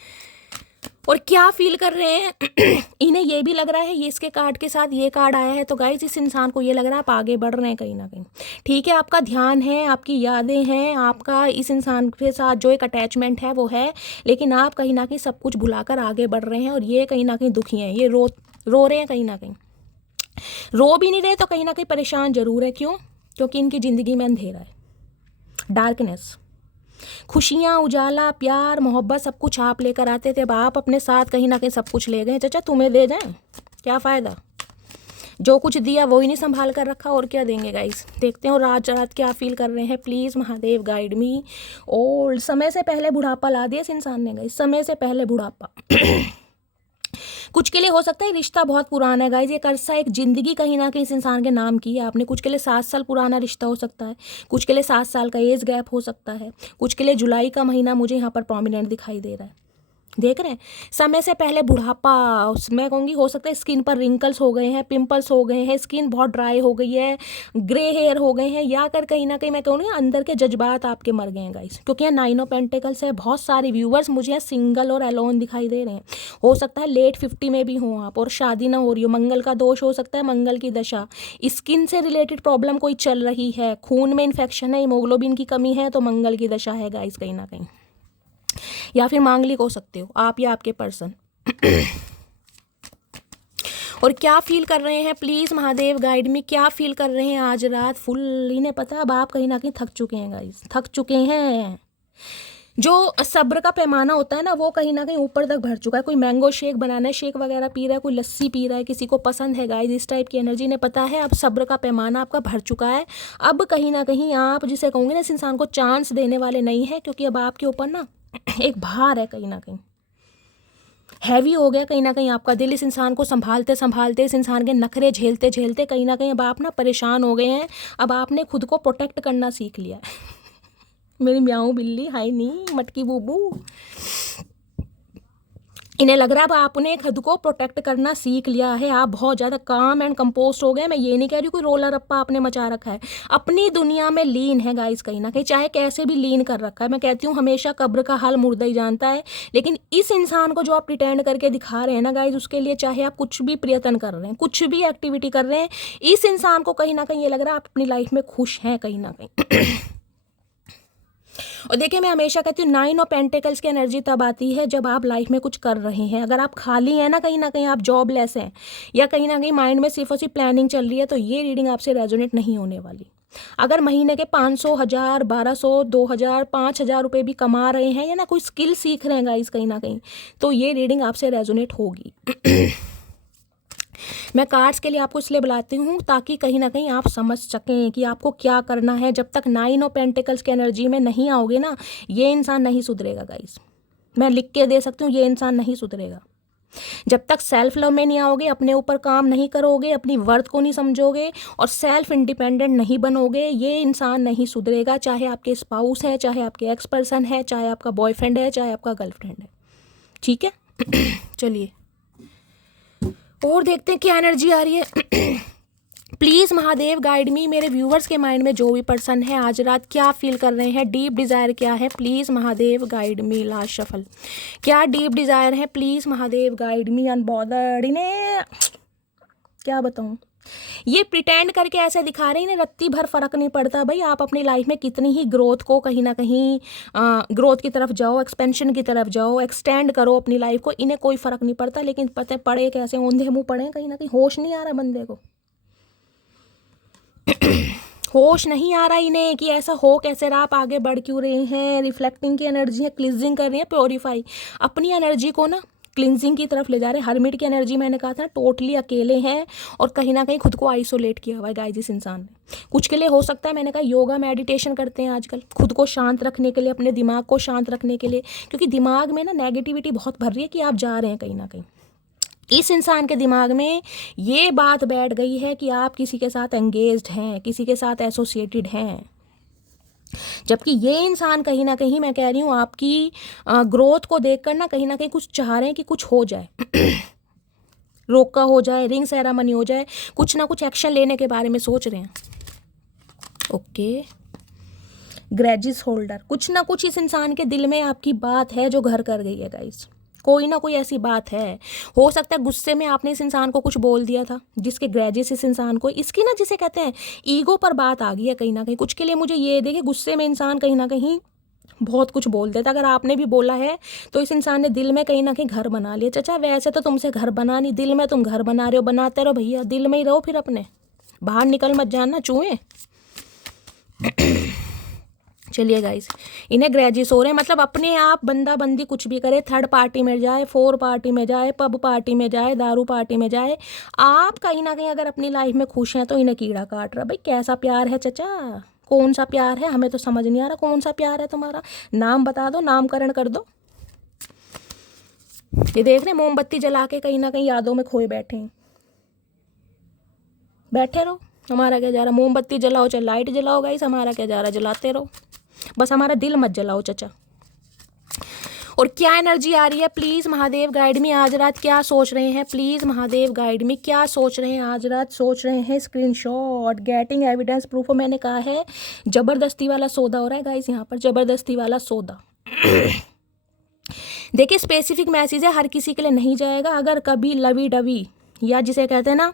और क्या फील कर रहे हैं इन्हें ये भी लग रहा है, ये इसके कार्ड के साथ ये कार्ड आया है, तो गाइस इस इंसान को ये लग रहा है आप आगे बढ़ रहे हैं कहीं ना कहीं। ठीक है, आपका ध्यान है, आपकी यादें हैं, आपका इस इंसान के साथ जो एक अटैचमेंट है वो है, लेकिन आप कहीं ना कहीं सब कुछ भुलाकर आगे बढ़ रहे हैं। और ये कहीं ना कहीं दुखी हैं, ये रो रहे हैं कहीं ना कहीं, रो भी नहीं रहे तो कहीं ना कहीं परेशान जरूर है। क्यों? क्योंकि इनकी ज़िंदगी में अंधेरा है, डार्कनेस। खुशियाँ, उजाला, प्यार, मोहब्बत सब कुछ आप लेकर आते थे, अब आप अपने साथ कहीं ना कहीं सब कुछ ले गए। चाचा तुम्हें दे जाएं, क्या फ़ायदा, जो कुछ दिया वो ही नहीं संभाल कर रखा, और क्या देंगे गाइस। देखते हैं और रात रात क्या फील कर रहे हैं, please Mahadev guide me. Old, समय से पहले बुढ़ापा ला दिया इस इंसान ने गाइस, समय से पहले बुढ़ापा। कुछ के लिए हो सकता है रिश्ता बहुत पुराना है गाइज, एक अरसा, एक ज़िंदगी कहीं ना कहीं इस इंसान के नाम की है आपने। कुछ के लिए 7 साल पुराना रिश्ता हो सकता है, कुछ के लिए 7 साल का एज गैप हो सकता है, कुछ के लिए जुलाई का महीना मुझे यहाँ पर प्रोमिनेंट दिखाई दे रहा है। देख रहे हैं, समय से पहले बुढ़ापा, मैं कहूँगी हो सकता है स्किन पर रिंकल्स हो गए हैं, पिंपल्स हो गए हैं, स्किन बहुत ड्राई हो गई है, ग्रे हेयर हो गए हैं, या कर कहीं ना कहीं मैं कहूँगी अंदर के जज्बात आपके मर गए हैं गाइस। क्योंकि यहाँ 9 ऑफ पेंटिकल्स है, बहुत सारे व्यूवर्स मुझे यहाँ सिंगल और अलोन दिखाई दे रहे हैं। हो सकता है लेट 50 में भी हों आप और शादी ना हो रही हो, मंगल का दोष हो सकता है, मंगल की दशा, स्किन से रिलेटेड प्रॉब्लम कोई चल रही है, खून में इन्फेक्शन है, हीमोग्लोबिन की कमी है, तो मंगल की दशा है गाइस कहीं ना कहीं। या फिर मांगलिक हो सकते हो आप या आपके पर्सन। और क्या फील कर रहे हैं, प्लीज़ महादेव गाइड में क्या फील कर रहे हैं आज रात फुल। इन्हें पता है अब आप कहीं ना कहीं थक चुके हैं गाइस, थक चुके हैं। जो सब्र का पैमाना होता है ना वो कहीं ना कहीं ऊपर तक भर चुका है। कोई मैंगो शेक बनाना है, शेक वगैरह पी रहा है, कोई लस्सी पी रहा है, किसी को पसंद है गाइस इस टाइप की एनर्जी। ने पता है अब सब्र का पैमाना आपका भर चुका है। अब कहीं ना कहीं आप जिसे कहूँगे ना इस इंसान को चांस देने वाले नहीं है, क्योंकि अब आपके ऊपर ना एक भार है, कहीं ना कहीं हैवी हो गया कहीं ना कहीं आपका दिल। इस इंसान को संभालते संभालते, इस इंसान के नखरे झेलते झेलते कहीं ना कहीं अब आप ना परेशान हो गए हैं। अब आपने खुद को प्रोटेक्ट करना सीख लिया है। मेरी म्याऊं बिल्ली, हाय नी मटकी बूबू। इन्हें लग रहा है अब आपने खुद को प्रोटेक्ट करना सीख लिया है, आप बहुत ज़्यादा काम एंड कंपोस्ट हो गए। मैं ये नहीं कह रही कोई रोला रप्पा आपने मचा रखा है, अपनी दुनिया में लीन है गाइस, कहीं ना कहीं चाहे कैसे भी लीन कर रखा है। मैं कहती हूँ हमेशा कब्र का हाल मुर्दा ही जानता है। लेकिन इस इंसान को जो आप प्रिटेंड करके दिखा रहे हैं ना गाइस, उसके लिए चाहे आप कुछ भी प्रयत्न कर रहे हैं, कुछ भी एक्टिविटी कर रहे हैं, इस इंसान को कहीं ना कहीं ये लग रहा है आप अपनी लाइफ में खुश हैं कहीं ना कहीं। और देखिए मैं हमेशा कहती हूँ 9 ऑफ पेंटिकल्स की एनर्जी तब आती है जब आप लाइफ में कुछ कर रहे हैं। अगर आप खाली हैं ना कहीं आप जॉबलेस हैं, या कहीं ना कहीं माइंड में सिर्फ और सिर्फ प्लानिंग चल रही है, तो ये रीडिंग आपसे रेजोनेट नहीं होने वाली। अगर महीने के 500, 1000, 1200, 2000, 5000 रुपये भी कमा रहे हैं, या ना कोई स्किल सीख रहे हैं गाइस कहीं ना कहीं, तो ये रीडिंग आपसे रेजोनेट होगी। मैं कार्ड्स के लिए आपको इसलिए बुलाती हूँ ताकि कहीं ना कहीं आप समझ सकें कि आपको क्या करना है। जब तक 9 ऑफ पेंटिकल्स की एनर्जी में नहीं आओगे ना, ये इंसान नहीं सुधरेगा गाइस। मैं लिख के दे सकती हूँ, ये इंसान नहीं सुधरेगा। जब तक सेल्फ लव में नहीं आओगे, अपने ऊपर काम नहीं करोगे, अपनी वर्थ को नहीं समझोगे और सेल्फ इंडिपेंडेंट नहीं बनोगे, ये इंसान नहीं सुधरेगा। चाहे आपके स्पाउस है, चाहे आपके एक्स पर्सन है, चाहे आपका बॉयफ्रेंड है, चाहे आपका गर्लफ्रेंड है। ठीक है। चलिए और देखते हैं क्या एनर्जी आ रही है। प्लीज़ महादेव गाइड मी। मेरे व्यूवर्स के माइंड में जो भी पर्सन है आज रात क्या फील कर रहे हैं, डीप डिज़ायर क्या है, please Mahadev guide me. Last shuffle, क्या डीप डिज़ायर है, please Mahadev guide me. Unbothered, इन्हें क्या बताऊँ, ये प्रिटेंड करके ऐसे दिखा रहे हैं, इन्हें रत्ती भर फर्क नहीं पड़ता भाई आप अपनी लाइफ में कितनी ही ग्रोथ को कहीं ना कहीं ग्रोथ की तरफ जाओ, एक्सपेंशन की तरफ जाओ, एक्सटेंड करो अपनी लाइफ को, इन्हें कोई फ़र्क नहीं पड़ता। लेकिन पता पड़े कैसे, औंधे मुँह पड़े, कहीं ना कहीं होश नहीं आ रहा बंदे को। होश नहीं आ रहा इन्हें कि ऐसा हो कैसे रहा, आप आगे बढ़ क्यों रहे हैं। रिफ्लेक्टिंग की एनर्जी है, क्लिनजिंग कर रही है, प्योरीफाई अपनी एनर्जी को ना क्लिनजिंग की तरफ ले जा रहे हैं। हर्मिट की एनर्जी मैंने कहा था, टोटली अकेले हैं और कहीं ना कहीं खुद को आइसोलेट किया हुआ है गाइस इस इंसान ने। कुछ के लिए हो सकता है, मैंने कहा योगा मेडिटेशन करते हैं आजकल खुद को शांत रखने के लिए, अपने दिमाग को शांत रखने के लिए, क्योंकि दिमाग में ना नेगेटिविटी बहुत भर रही है कि आप जा रहे हैं कहीं ना कहीं। इस इंसान के दिमाग में ये बात बैठ गई है कि आप किसी के साथ एंगेज्ड हैं, किसी के साथ एसोसिएटेड हैं, जबकि ये इंसान कहीं ना कहीं, मैं कह रही हूँ, आपकी ग्रोथ को देखकर ना कहीं कुछ चाह रहे हैं कि कुछ हो जाए। रोका हो जाए, रिंग सेरेमनी हो जाए, कुछ ना कुछ एक्शन लेने के बारे में सोच रहे हैं। ओके, ग्रेजिस होल्डर, कुछ ना कुछ इस इंसान के दिल में आपकी बात है जो घर कर गई है गाइस। कोई ना कोई ऐसी बात है, हो सकता है गुस्से में आपने इस इंसान को कुछ बोल दिया था जिसके ग्रेजेस इस इंसान को, इसकी ना जिसे कहते हैं ईगो पर बात आ गई है कहीं ना कहीं। कुछ के लिए मुझे ये देखिए, गुस्से में इंसान कहीं ना कहीं बहुत कुछ बोल देता। अगर आपने भी बोला है तो इस इंसान ने दिल में कहीं ना कहीं घर बना लिया। चाचा वैसे तो तुमसे घर बना नहीं, दिल में तुम घर बना रहे हो, बनाते रहो भैया, दिल में ही रहो, फिर अपने बाहर निकल मत जाना चूहे। चलिए गाइस, इन्हें ग्रेजिस हो रहे हैं, मतलब अपने आप बंदा बंदी कुछ भी करे, थर्ड पार्टी में जाए, फोर पार्टी में जाए, पब पार्टी में जाए, दारू पार्टी में जाए, आप कहीं ना कहीं अगर अपनी लाइफ में खुश हैं तो इन्हें कीड़ा काट रहा। भाई कैसा प्यार है चचा, कौन सा प्यार है, हमें तो समझ नहीं आ रहा कौन सा प्यार है तुम्हारा। नाम बता दो, नामकरण कर दो। ये देख रहे मोमबत्ती जला के कहीं ना कहीं यादों में खोए बैठे हैं। बैठे रहो, हमारा क्या जा रहा, मोमबत्ती जलाओ चाहे लाइट जलाओ गाइस, हमारा क्या जा रहा, जलाते रहो, बस हमारा दिल मत जलाओ चचा। और क्या एनर्जी आ रही है, प्लीज़ महादेव गाइड मी। आज रात क्या सोच रहे हैं, प्लीज़ महादेव गाइड मी, क्या सोच रहे हैं आज रात। सोच रहे हैं स्क्रीनशॉट, गेटिंग एविडेंस प्रूफ। मैंने कहा है ज़बरदस्ती वाला सौदा हो रहा है गाइस यहाँ पर, ज़बरदस्ती वाला सौदा। देखिए स्पेसिफिक मैसेज है, हर किसी के लिए नहीं जाएगा। अगर कभी लवी डवी या जिसे कहते हैं ना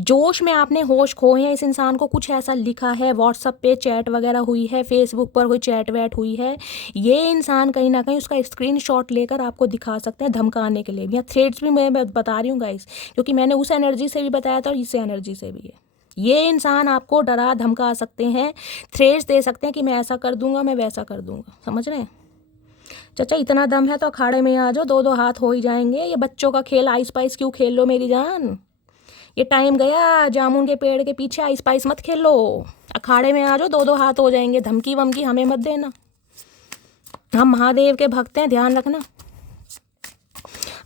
जोश में आपने होश खोए हैं, इस इंसान को कुछ ऐसा लिखा है, व्हाट्सएप पे चैट वगैरह हुई है, फेसबुक पर कोई चैट वैट हुई है, ये इंसान कहीं ना कहीं उसका स्क्रीनशॉट लेकर आपको दिखा सकते हैं धमकाने के लिए भी। या थ्रेड्स भी मैं बता रही हूँ गाइस, क्योंकि मैंने उस एनर्जी से भी बताया था और इस एनर्जी से भी है। ये इंसान आपको डरा धमका सकते हैं, थ्रेड्स दे सकते हैं कि मैं ऐसा कर दूंगा, मैं वैसा कर दूंगा। समझ रहे हैं चाचा, इतना दम है तो अखाड़े में आ जाओ, दो दो हाथ हो ही जाएंगे। ये बच्चों का खेल आइस पाइस क्यों खेल लो मेरी जान, ये टाइम गया, जामुन के पेड़ के पीछे आइस पाइस मत खेलो, अखाड़े में आ जाओ, दो दो हाथ हो जाएंगे। धमकी वमकी हमें मत देना, हम महादेव के भक्त हैं, ध्यान रखना।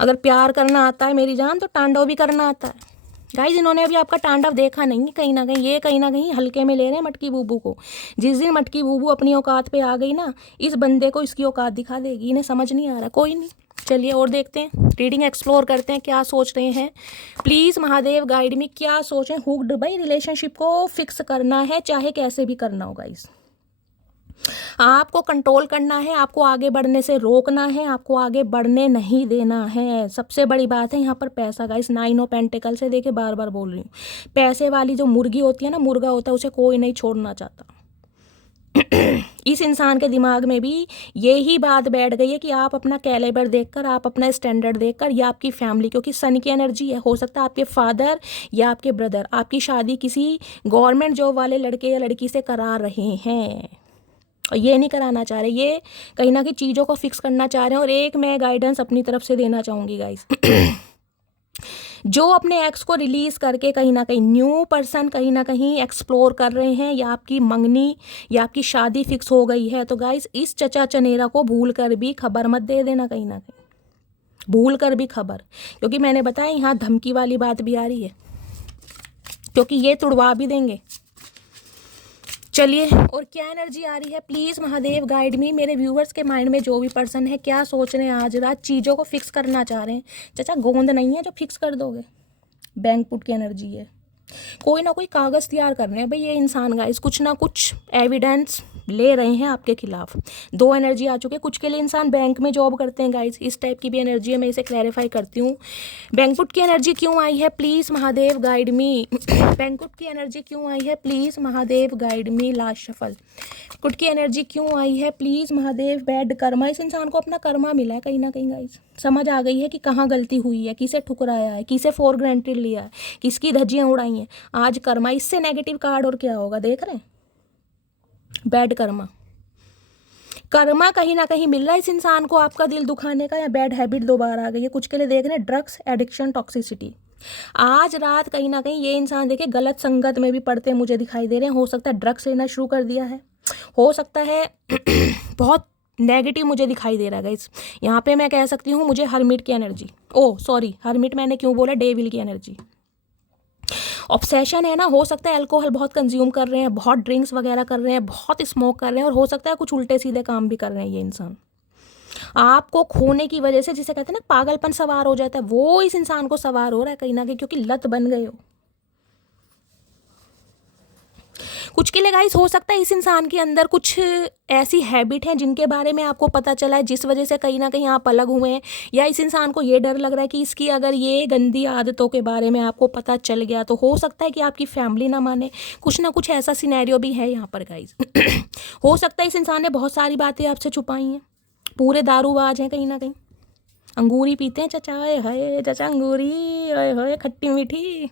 अगर प्यार करना आता है मेरी जान तो तांडव भी करना आता है गाइस। इन्होंने अभी आपका तांडव देखा नहीं कहीं ना कहीं, ये कहीं ना कहीं हल्के में ले रहे हैं मटकी बूबू को। जिस दिन मटकी बूबू अपनी औकात पे आ गई ना, इस बंदे को इसकी औकात दिखा देगी। इन्हें समझ नहीं आ रहा, कोई नहीं, चलिए और देखते हैं, रीडिंग एक्सप्लोर करते हैं, क्या सोच रहे हैं। प्लीज़ महादेव गाइड मी, क्या सोचें। हुक्ड भाई, रिलेशनशिप को फिक्स करना है, चाहे कैसे भी करना होगा। इस आपको कंट्रोल करना है, आपको आगे बढ़ने से रोकना है, आपको आगे बढ़ने नहीं देना है। सबसे बड़ी बात है यहाँ पर पैसा गाइस। 9 ऑफ पेंटिकल से, देखिए बार बार बोल रही हूँ, पैसे वाली जो मुर्गी होती है ना, मुर्गा होता है, उसे कोई नहीं छोड़ना चाहता। इस इंसान के दिमाग में भी यही बात बैठ गई है कि आप अपना कैलिबर देखकर, आप अपना स्टैंडर्ड देखकर, या आपकी फैमिली, क्योंकि सन की एनर्जी है, हो सकता है आपके फादर या आपके ब्रदर आपकी शादी किसी गवर्नमेंट जॉब वाले लड़के या लड़की से करा रहे हैं, और ये नहीं कराना चाह रहे, ये कहीं ना कहीं चीज़ों को फिक्स करना चाह रहे हैं। और एक मैं गाइडेंस अपनी तरफ से देना चाहूँगी गाइस, जो अपने एक्स को रिलीज करके कहीं ना कहीं न्यू पर्सन कहीं ना कहीं एक्सप्लोर कर रहे हैं, या आपकी मंगनी या आपकी शादी फिक्स हो गई है, तो गाइस इस चचा चनेरा को भूल कर भी खबर मत दे देना, कहीं ना कहीं भूल कर भी खबर, क्योंकि मैंने बताया यहाँ धमकी वाली बात भी आ रही है, क्योंकि ये तुड़वा भी देंगे। चलिए और क्या एनर्जी आ रही है, प्लीज़ महादेव गाइड मी। मेरे व्यूवर्स के माइंड में जो भी पर्सन है, क्या सोच रहे हैं आज रात, चीज़ों को फिक्स करना चाह रहे हैं। चाचा गोंद नहीं है जो फिक्स कर दोगे, बैंक पुट की एनर्जी है, कोई ना कोई कागज़ तैयार कर रहे हैं भाई ये इंसान गाइस, कुछ ना कुछ एविडेंस ले रहे हैं आपके खिलाफ। 2 एनर्जी आ चुके हैं। कुछ के लिए इंसान बैंक में जॉब करते हैं गाइस, इस टाइप की भी एनर्जी है, मैं इसे क्लैरिफाई करती हूँ। बैंकपुट की एनर्जी क्यों आई है, प्लीज़ महादेव गाइड मी। बैंकपुट की एनर्जी क्यों आई है, please Mahadev guide me. Last shuffle. कुट की एनर्जी क्यों आई है, प्लीज़ महादेव। बैड कर्मा, इस इंसान को अपना कर्मा मिला है कहीं ना कहीं गाइस, समझ आ गई है कि कहाँ गलती हुई है, किसे ठुकराया है, किसे फॉर ग्रांटेड लिया है, किसकी धज्जियाँ उड़ाई हैं। आज कर्मा, इससे नेगेटिव कार्ड और क्या होगा, देख रहे हैं, बैड कर्मा। कर्मा कहीं ना कहीं मिल रहा है इस इंसान को आपका दिल दुखाने का, या बैड हैबिट दोबारा आ गई है। कुछ के लिए देख रहे हैं ड्रग्स एडिक्शन, टॉक्सिसिटी। आज रात कहीं ना कहीं ये इंसान देखे गलत संगत में भी पड़ते मुझे दिखाई दे रहे हैं। हो सकता है ड्रग्स लेना शुरू कर दिया है, हो सकता है बहुत नेगेटिव मुझे दिखाई दे रहा है गाइस। यहाँ पे मैं कह सकती हूँ मुझे हर्मिट की एनर्जी, सॉरी हर्मिट मैंने क्यों बोला, डेविल की एनर्जी। ऑब्सेशन है ना, हो सकता है अल्कोहल बहुत कंज्यूम कर रहे हैं, बहुत ड्रिंक्स वगैरह कर रहे हैं, बहुत स्मोक कर रहे हैं, और हो सकता है कुछ उल्टे सीधे काम भी कर रहे हैं ये इंसान। आपको खोने की वजह से, जिसे कहते हैं ना पागलपन सवार हो जाता है, वो इस इंसान को सवार हो रहा है कहीं ना कहीं, क्योंकि लत बन गए हो। कुछ के लिए गाइस हो सकता है इस इंसान के अंदर कुछ ऐसी हैबिट हैं जिनके बारे में आपको पता चला है, जिस वजह से कहीं ना कहीं आप अलग हुए हैं, या इस इंसान को ये डर लग रहा है कि इसकी अगर ये गंदी आदतों के बारे में आपको पता चल गया तो हो सकता है कि आपकी फैमिली ना माने। कुछ ना कुछ ऐसा सिनेरियो भी है यहाँ पर गाइस। हो सकता है इस इंसान ने बहुत सारी बातें आपसे छुपाई हैं, पूरे दारूबाज हैं कहीं ना कहीं, अंगूरी पीते हैं चचा, है चचा अंगूरी, ओए खट्टी मीठी।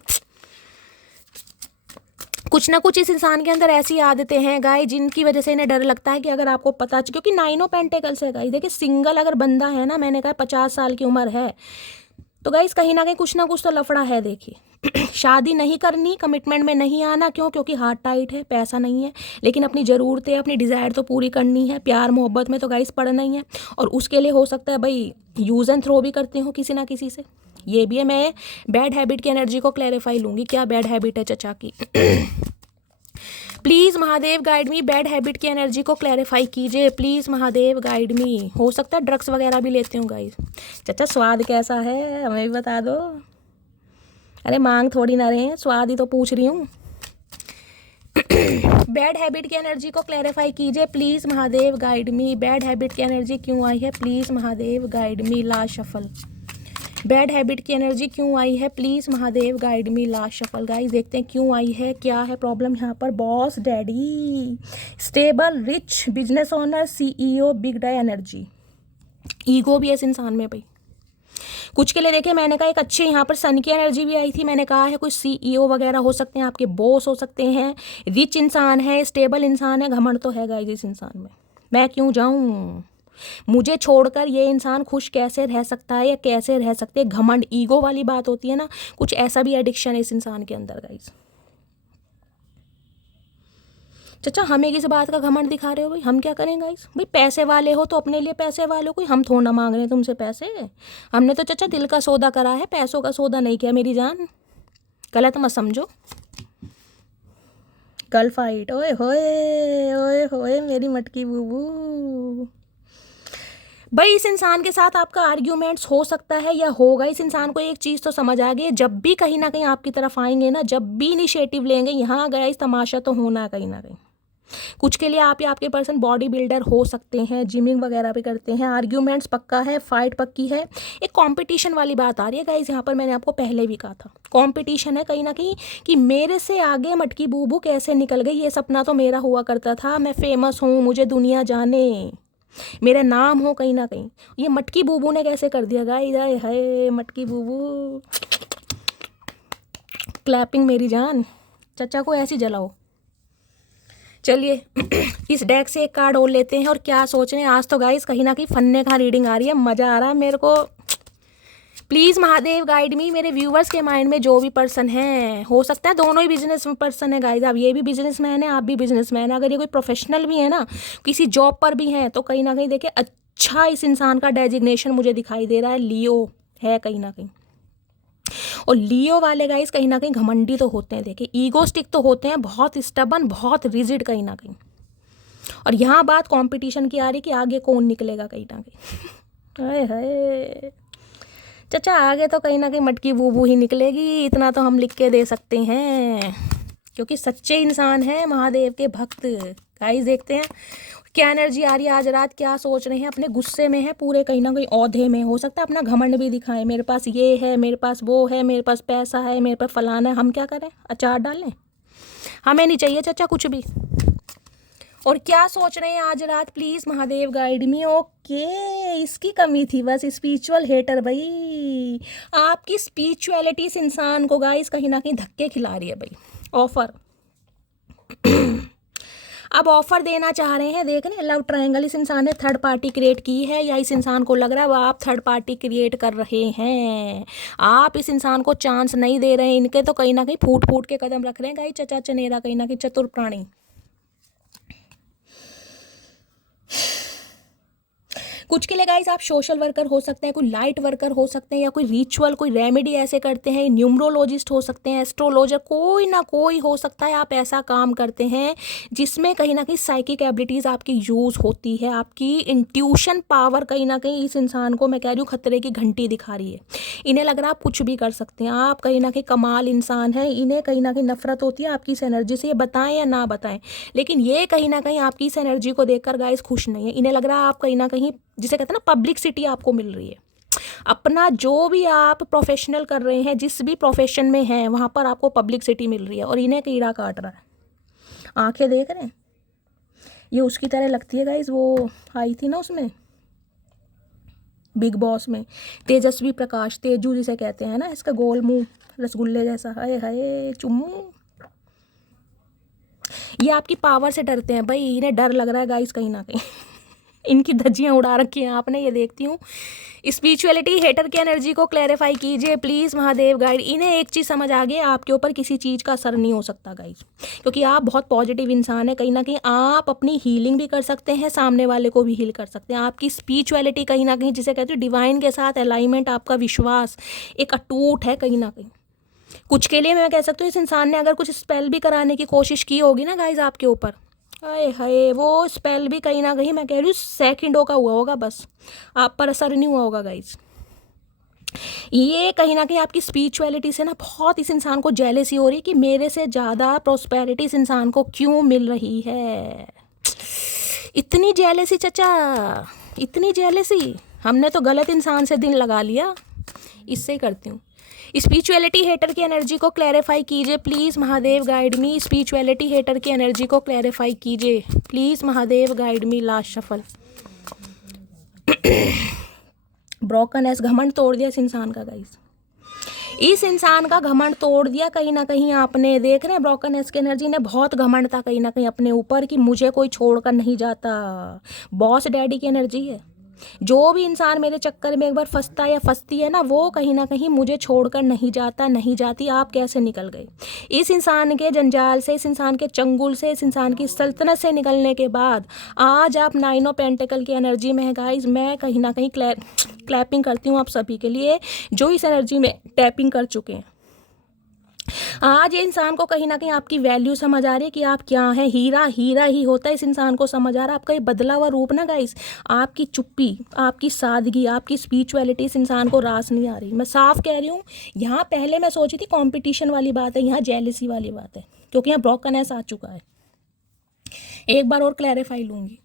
कुछ ना कुछ इस इंसान के अंदर ऐसी आदतें हैं गाय जिनकी वजह से इन्हें डर लगता है कि अगर आपको पता, क्योंकि 9 ऑफ पेंटिकल्स है गाइस। देखिए सिंगल अगर बंदा है ना, मैंने कहा 50 साल की उम्र है, तो गाइस कहीं ना कुछ तो लफड़ा है। देखिए शादी नहीं करनी, कमिटमेंट में नहीं आना, क्यों, क्योंकि हार्ट टाइट है, पैसा नहीं है, लेकिन अपनी ज़रूरतें, अपनी डिज़ायर तो पूरी करनी है। प्यार मोहब्बत में तो गाइस पड़ना ही है, और उसके लिए हो सकता है भाई यूज़ एंड थ्रो भी करते हो किसी ना किसी से, ये भी है। मैं बैड हैबिट की एनर्जी को क्लैरिफाई लूँगी, क्या बैड हैबिट है चचा की। Please Mahadev guide me, bad habit की एनर्जी को क्लैरिफाई कीजिए प्लीज़ महादेव गाइड मी। हो सकता है ड्रग्स वगैरह भी लेते हो गाइस। चचा स्वाद कैसा है हमें भी बता दो, अरे मांग थोड़ी ना रहे, स्वाद ही तो पूछ रही हूँ। बैड हैबिट की एनर्जी को क्लैरिफाई कीजिए please Mahadev guide me. Bad habit की एनर्जी क्यों आई है, please Mahadev guide me. Last shuffle. Bad habit की एनर्जी क्यों आई है, please Mahadev guide me. Last shuffle guys, देखते हैं क्यों आई है, क्या है प्रॉब्लम यहाँ पर। Boss, daddy, stable, rich, business owner, CEO, big day energy. Ego भी है इस इंसान में भाई। कुछ के लिए देखिए मैंने कहा एक अच्छी यहाँ पर सन की एनर्जी भी आई थी, मैंने कहा है कोई सीईओ वगैरह हो सकते हैं, आपके बॉस हो सकते हैं, रिच इंसान है, स्टेबल इंसान है, घमंड तो है गाइस इस इंसान में। मैं क्यों जाऊँ, मुझे छोड़कर ये इंसान खुश कैसे रह सकता है, या कैसे रह सकते हैं। घमंड, ईगो वाली बात होती है ना, कुछ ऐसा भी एडिक्शन है इस इंसान के अंदर गाइस। चाचा हमें किस बात का घमंड दिखा रहे हो भाई, हम क्या करें गाइस। भाई पैसे वाले हो तो अपने लिए पैसे वाले हो, कोई हम थोड़ा ना मांग रहे हैं तुमसे पैसे। हमने तो चाचा दिल का सौदा करा है, पैसों का सौदा नहीं किया मेरी जान, गलत मत समझो। गर्ल फाइट, ओए होए मेरी मटकी बूबू। भाई इस इंसान के साथ आपका आर्ग्यूमेंट्स हो सकता है या होगा। इस इंसान को एक चीज़ तो समझ आ गई है, जब भी कहीं ना कहीं आपकी तरफ आएंगे ना, जब भी इनिशिएटिव लेंगे, यहाँ गया इस तमाशा तो होना है कहीं ना कहीं। कुछ के लिए आप या आपके पर्सन बॉडी बिल्डर हो सकते हैं, जिमिंग वगैरह भी करते हैं। आर्ग्यूमेंट्स पक्का है, फाइट पक्की है। एक कंपटीशन वाली बात आ रही है गाइस यहाँ पर। मैंने आपको पहले भी कहा था कंपटीशन है कहीं ना कहीं, कि मेरे से आगे मटकी बूबू कैसे निकल गई। ये सपना तो मेरा हुआ करता था, मैं फेमस हूँ, मुझे दुनिया जाने, मेरा नाम हो कहीं ना कहीं। ये मटकी बूबू ने कैसे कर दिया गाइस। हाय मटकी बूबू, क्लैपिंग मेरी जान, चचा को ऐसी जलाओ। चलिए इस डेक से एक कार्ड और लेते हैं और क्या सोच रहे हैं। आज तो गाइस कहीं ना कहीं फन्ने का रीडिंग आ रही है, मज़ा आ रहा है मेरे को। प्लीज़ महादेव गाइड मी। मेरे व्यूवर्स के माइंड में जो भी पर्सन है, हो सकता है दोनों ही बिजनेस पर्सन है गाइस। अब ये भी बिजनेसमैन है, आप भी बिजनेसमैन है। अगर ये कोई प्रोफेशनल भी है ना, किसी जॉब पर भी हैं, तो कहीं ना कहीं देखिए अच्छा इस इंसान का डेजिग्नेशन मुझे दिखाई दे रहा है, लियो है कहीं ना कहीं। और लियो वाले गाइस कहीं ना कहीं घमंडी तो होते हैं, देखिए ईगोस्टिक तो होते हैं, बहुत स्टबन, बहुत रिजिड कहीं ना कहीं। और यहाँ बात कंपटीशन की आ रही कि आगे कौन निकलेगा कहीं ना कहीं। हाय हाय चचा, आगे तो कहीं ना कहीं मटकी बूबू ही निकलेगी, इतना तो हम लिख के दे सकते हैं, क्योंकि सच्चे इंसान हैं महादेव के भक्त। गाइस देखते हैं क्या एनर्जी आ रही है आज रात, क्या सोच रहे हैं। अपने गुस्से में है पूरे कहीं ना कहीं, औधे में। हो सकता है अपना घमंड भी दिखाएं, मेरे पास ये है, मेरे पास वो है, मेरे पास पैसा है, मेरे पास फलाना है। हम क्या करें, अचार डालें? हमें नहीं चाहिए चचा कुछ भी। और क्या सोच रहे हैं आज रात, please Mahadev guide me. Okay, इसकी कमी थी बस, स्पिरिचुअल हेटर। भाई आपकी स्पिरिचुअलिटी इस इंसान को गाइस कहीं ना कहीं धक्के खिला रही है भाई। ऑफर अब ऑफर देना चाह रहे हैं, देख रहे हैं लव ट्रायंगल। इस इंसान ने थर्ड पार्टी क्रिएट की है, या इस इंसान को लग रहा है वो आप थर्ड पार्टी क्रिएट कर रहे हैं। आप इस इंसान को चांस नहीं दे रहे हैं, इनके तो कहीं ना कहीं फूट फूट के कदम रख रहे हैं गाइस चचा चनेरा, कहीं ना कहीं चतुर प्राणी। कुछ के लिए गाइस आप सोशल वर्कर हो सकते हैं, कोई लाइट वर्कर हो सकते हैं, या कोई रिचुअल, कोई रेमेडी ऐसे करते हैं, न्यूमरोलॉजिस्ट हो सकते हैं, एस्ट्रोलॉजर, कोई ना कोई हो सकता है। आप ऐसा काम करते हैं जिसमें कहीं ना कहीं साइकिक एबिलिटीज़ आपकी यूज़ होती है, आपकी इंट्यूशन पावर कहीं ना कहीं इस इंसान को, मैं कह रही हूँ, खतरे की घंटी दिखा रही है। इन्हें लग रहा है आप कुछ भी कर सकते हैं, आप कहीं ना कहीं कमाल इंसान है। इन्हें कहीं ना कहीं नफरत होती है आपकी इस एनर्जी से, ये बताएं या ना बताएं, लेकिन ये कहीं ना कहीं आपकी इस एनर्जी को देखकर गाइस खुश नहीं है। इन्हें लग रहा है आप कहीं ना कहीं, जिसे कहते हैं ना, पब्लिसिटी आपको मिल रही है। अपना जो भी आप प्रोफेशनल कर रहे हैं, जिस भी प्रोफेशन में हैं, वहाँ पर आपको पब्लिसिटी मिल रही है, और इन्हें कीड़ा काट रहा है। आंखें देख रहे हैं, ये उसकी तरह लगती है गाइस, वो आई थी ना उसमें बिग बॉस में, तेजस्वी प्रकाश, तेजू जिसे कहते हैं ना, इसका गोल मुंह रसगुल्ले जैसा, हाय हाय चुम्मू। ये आपकी पावर से डरते हैं भाई, इन्हें डर लग रहा है गाइस कहीं ना कहीं। इनकी धज्जियाँ उड़ा रखी हैं आपने, ये देखती हूँ। स्पिरिचुअलिटी हेटर की एनर्जी को क्लैरिफाई कीजिए प्लीज़ महादेव गाइड। इन्हें एक चीज़ समझ आ गई, आपके ऊपर किसी चीज़ का असर नहीं हो सकता गाइज, क्योंकि आप बहुत पॉजिटिव इंसान है। कहीं ना कहीं आप अपनी हीलिंग भी कर सकते हैं, सामने वाले को भी हील कर सकते हैं। आपकी स्पिरिचुअलिटी कहीं ना कहीं, जिसे कहते हैं डिवाइन के साथ अलाइनमेंट, आपका विश्वास एक अटूट है कहीं ना कहीं। कुछ के लिए मैं कह सकती हूँ इस इंसान ने अगर कुछ स्पेल भी कराने की कोशिश की होगी ना गाइज आपके ऊपर, हाय हाय, वो स्पेल भी कहीं ना कहीं, मैं कह रही हूँ, सेकंडों का हुआ होगा, बस आप पर असर नहीं हुआ होगा गाइज। ये कहीं ना कहीं आपकी स्पिरिचुअलिटी से ना बहुत इस इंसान को जेलेसी हो रही है कि मेरे से ज़्यादा प्रॉस्पेरिटी इस इंसान को क्यों मिल रही है। इतनी जेलेसी चचा, इतनी जेलेसी, हमने तो गलत इंसान से दिल लगा लिया। इससे ही करती हूँ। स्पिरिचुअलिटी हेटर की एनर्जी को क्लैरिफाई कीजिए please Mahadev guide me. Spirituality hater की एनर्जी को क्लैरिफाई कीजिए please Mahadev guide me. Last shuffle. Broken ace, घमंड तोड़ दिया इस इंसान का गाइस, इस इंसान का घमंड तोड़ दिया कहीं ना कहीं आपने। देख रहे हैं ब्रोकन एस की एनर्जी ने, बहुत घमंड था कहीं ना कहीं अपने ऊपर कि मुझे कोई छोड़कर नहीं जाता। बॉस डैडी की एनर्जी है। जो भी इंसान मेरे चक्कर में एक बार फंसता या फंसती है ना, वो कहीं ना कहीं मुझे छोड़कर नहीं जाता, नहीं जाती। आप कैसे निकल गए इस इंसान के जंजाल से, इस इंसान के चंगुल से, इस इंसान की सल्तनत से निकलने के बाद आज आप 9 ऑफ पेंटिकल की एनर्जी में है गाइज। मैं कहीं ना कहीं क्लैपिंग करती हूँ आप सभी के लिए जो इस एनर्जी में टैपिंग कर चुके हैं। आज ये इंसान को कहीं ना कहीं आपकी वैल्यू समझ आ रही है कि आप क्या हैं। हीरा हीरा ही होता है, इस इंसान को समझ आ रहा है। आपका ये बदला हुआ रूप ना गाइस, आपकी चुप्पी, आपकी सादगी, आपकी स्पिरिचुअलिटी इस इंसान को रास नहीं आ रही। मैं साफ कह रही हूँ। यहाँ पहले मैं सोची थी कंपटीशन वाली बात है, यहाँ जेलसी वाली बात है, क्योंकि यहाँ ब्रोकननेस आ चुका है। एक बार और क्लैरिफाई लूँगी।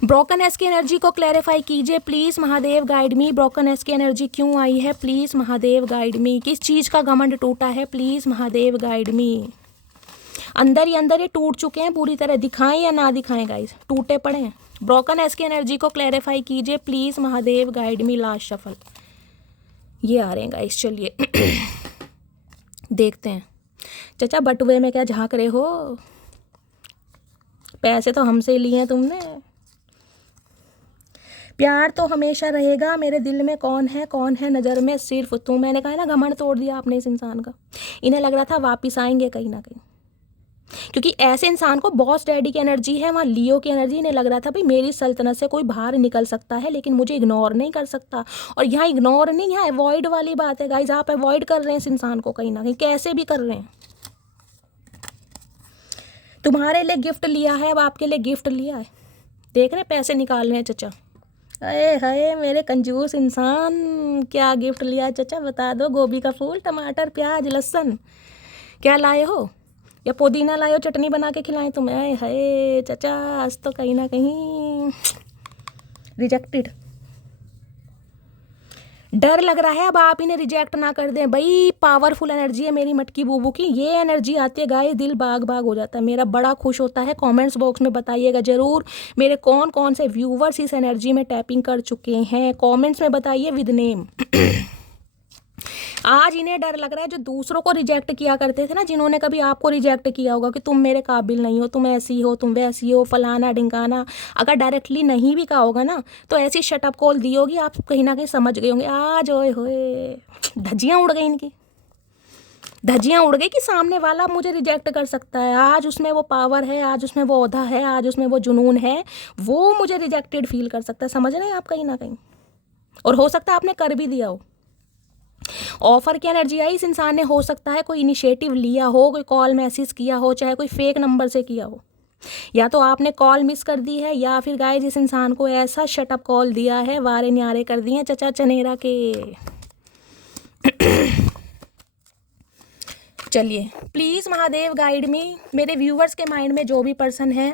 ब्रोकननेस की एनर्जी को क्लैरिफाई कीजिए please, Mahadev guide me. Brokenness की एनर्जी क्यों आई है प्लीज़, महादेव गाइड मी। किस चीज़ का घमंड टूटा है प्लीज़, महादेव गाइड मी। अंदर ही अंदर ये टूट चुके हैं पूरी तरह, दिखाएं या ना दिखाएं गाइस, टूटे पड़े हैं। ब्रोकननेस की एनर्जी को क्लैरिफाई कीजिए please, Mahadev guide me. Last shuffle ये आ रहे हैं गाइस, चलिए देखते हैं। चाचा बटुए में क्या झांक रहे हो, पैसे तो हमसे लिए हैं तुमने। प्यार तो हमेशा रहेगा मेरे दिल में, कौन है नज़र में सिर्फ तुम। मैंने कहा ना, घमंड तोड़ दिया आपने इस इंसान का। इन्हें लग रहा था वापस आएंगे कहीं ना कहीं, क्योंकि ऐसे इंसान को बॉस डैडी की एनर्जी है, वहाँ लियो की एनर्जी। इन्हें लग रहा था भाई मेरी सल्तनत से कोई बाहर निकल सकता है, लेकिन मुझे इग्नोर नहीं कर सकता। और यहाँ इग्नोर नहीं, यहाँ अवॉइड वाली बात है गाइज। आप अवॉइड कर रहे हैं इस इंसान को कहीं ना कहीं, कैसे भी कर रहे हैं। तुम्हारे लिए गिफ्ट लिया है, अब आपके लिए गिफ्ट लिया है। देख रहे पैसे निकाल रहे हैं चचा। अरे हाय मेरे कंजूस इंसान, क्या गिफ्ट लिया चचा बता दो। गोभी का फूल, टमाटर, प्याज, लहसुन, क्या लाए हो? या पुदीना लाए हो, चटनी बना के खिलाएं तुम्हें? अरे हाय चचा, आज तो कहीं ना कहीं रिजेक्टेड। डर लग रहा है अब आप इन्हें रिजेक्ट ना कर दें। भाई पावरफुल एनर्जी है मेरी मटकी बूबू की, ये एनर्जी आती है गाइस, दिल बाग बाग हो जाता है मेरा, बड़ा खुश होता है। कमेंट्स बॉक्स में बताइएगा ज़रूर मेरे कौन कौन से व्यूवर्स इस एनर्जी में टैपिंग कर चुके हैं। कमेंट्स में बताइए विद नेम। आज इन्हें डर लग रहा है, जो दूसरों को रिजेक्ट किया करते थे ना, जिन्होंने कभी आपको रिजेक्ट किया होगा कि तुम मेरे काबिल नहीं हो, तुम ऐसी हो, तुम वैसी हो, फलाना ढिंकाना, अगर डायरेक्टली नहीं भी कहा होगा ना, तो ऐसी शटअप कॉल दी होगी, आप कहीं ना कहीं समझ गए होंगे। आज ओए होए धज्जियाँ उड़ गई इनकी, धज्जियाँ उड़ गई कि सामने वाला मुझे रिजेक्ट कर सकता है। आज उसमें वो पावर है, आज उसमें वो ओहदा है, आज उसमें वो जुनून है, वो मुझे रिजेक्टेड फील कर सकता है। समझ रहे हैं आप कहीं ना कहीं, और हो सकता है आपने कर भी दिया हो। ऑफर की एनर्जी आई इस इंसान ने, हो सकता है कोई इनिशिएटिव लिया हो, कोई कॉल मैसेज किया हो, चाहे कोई फेक नंबर से किया हो, या तो आपने कॉल मिस कर दी है, या फिर गाइस इस इंसान को ऐसा शटअप कॉल दिया है, वारे न्यारे कर दिए चचा चनेरा के। चलिए प्लीज़ महादेव गाइड मी। मेरे व्यूवर्स के माइंड में जो भी पर्सन है,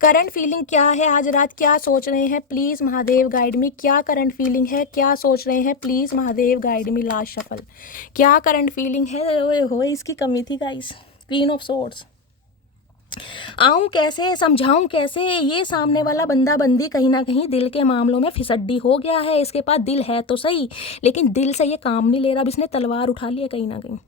करंट फीलिंग क्या है, आज रात क्या सोच रहे हैं, प्लीज़ महादेव गाइड मी। क्या करंट फीलिंग है, क्या सोच रहे हैं, please Mahadev guide me. Last shuffle क्या करंट फीलिंग है। ओए होए इसकी कमी थी गाइस, क्वीन ऑफ सोर्ड्स। आऊँ कैसे, समझाऊँ कैसे, ये सामने वाला बंदा बंदी कहीं ना कहीं दिल के मामलों में फिसड्डी हो गया है। इसके पास दिल है तो सही, लेकिन दिल से ये काम नहीं ले रहा। अब इसने तलवार उठा ली है कहीं ना कहीं।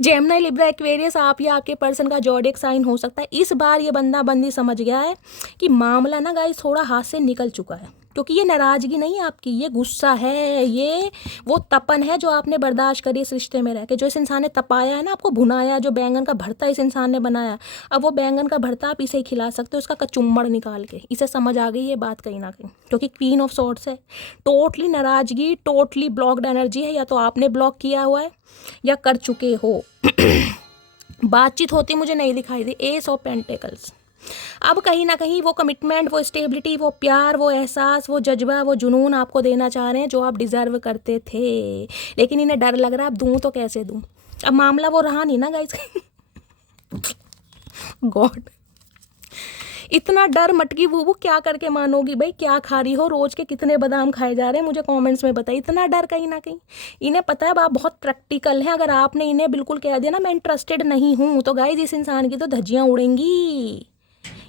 जेमिनी, लिब्रा, एक्वेरियस, आप या आपके पर्सन का ज़ोडिएक साइन हो सकता है। इस बार ये बंदा बंदी समझ गया है कि मामला ना गाइस थोड़ा हाथ से निकल चुका है, क्योंकि ये नाराज़गी नहीं है आपकी, ये गुस्सा है, ये वो तपन है जो आपने बर्दाश्त करी इस रिश्ते में रह के। जो इस इंसान ने तपाया है ना, आपको भुनाया, जो बैंगन का भरता इस इंसान ने बनाया, अब वो बैंगन का भरता आप इसे खिला सकते हो, उसका कचुम्बड़ निकाल के। इसे समझ आ गई ये बात कहीं ना कहीं, क्योंकि क्वीन ऑफ सॉर्ड्स है। टोटली नाराज़गी, टोटली ब्लॉक्ड एनर्जी है, या तो आपने ब्लॉक किया हुआ है या कर चुके हो। बातचीत होती मुझे नहीं दिखाई दी। S of pentacles. अब कहीं ना कहीं वो कमिटमेंट, वो स्टेबिलिटी, वो प्यार, वो एहसास, वो जज्बा, वो जुनून आपको देना चाह रहे हैं जो आप डिज़र्व करते थे, लेकिन इन्हें डर लग रहा है अब दूँ तो कैसे दूँ। अब मामला वो रहा नहीं ना गाइस। गॉड, इतना डर मटकी बूबू क्या करके मानोगी भाई, क्या खा रही हो, रोज के कितने बादाम खाए जा रहे हैं, मुझे कमेंट्स में बताइए। इतना डर कहीं ना कहीं इन्हें पता है अब आप बहुत प्रैक्टिकल हैं। अगर आपने इन्हें बिल्कुल कह दिया ना मैं इंटरेस्टेड नहीं हूँ, तो गाइज इस इंसान की तो धज्जियाँ उड़ेंगी।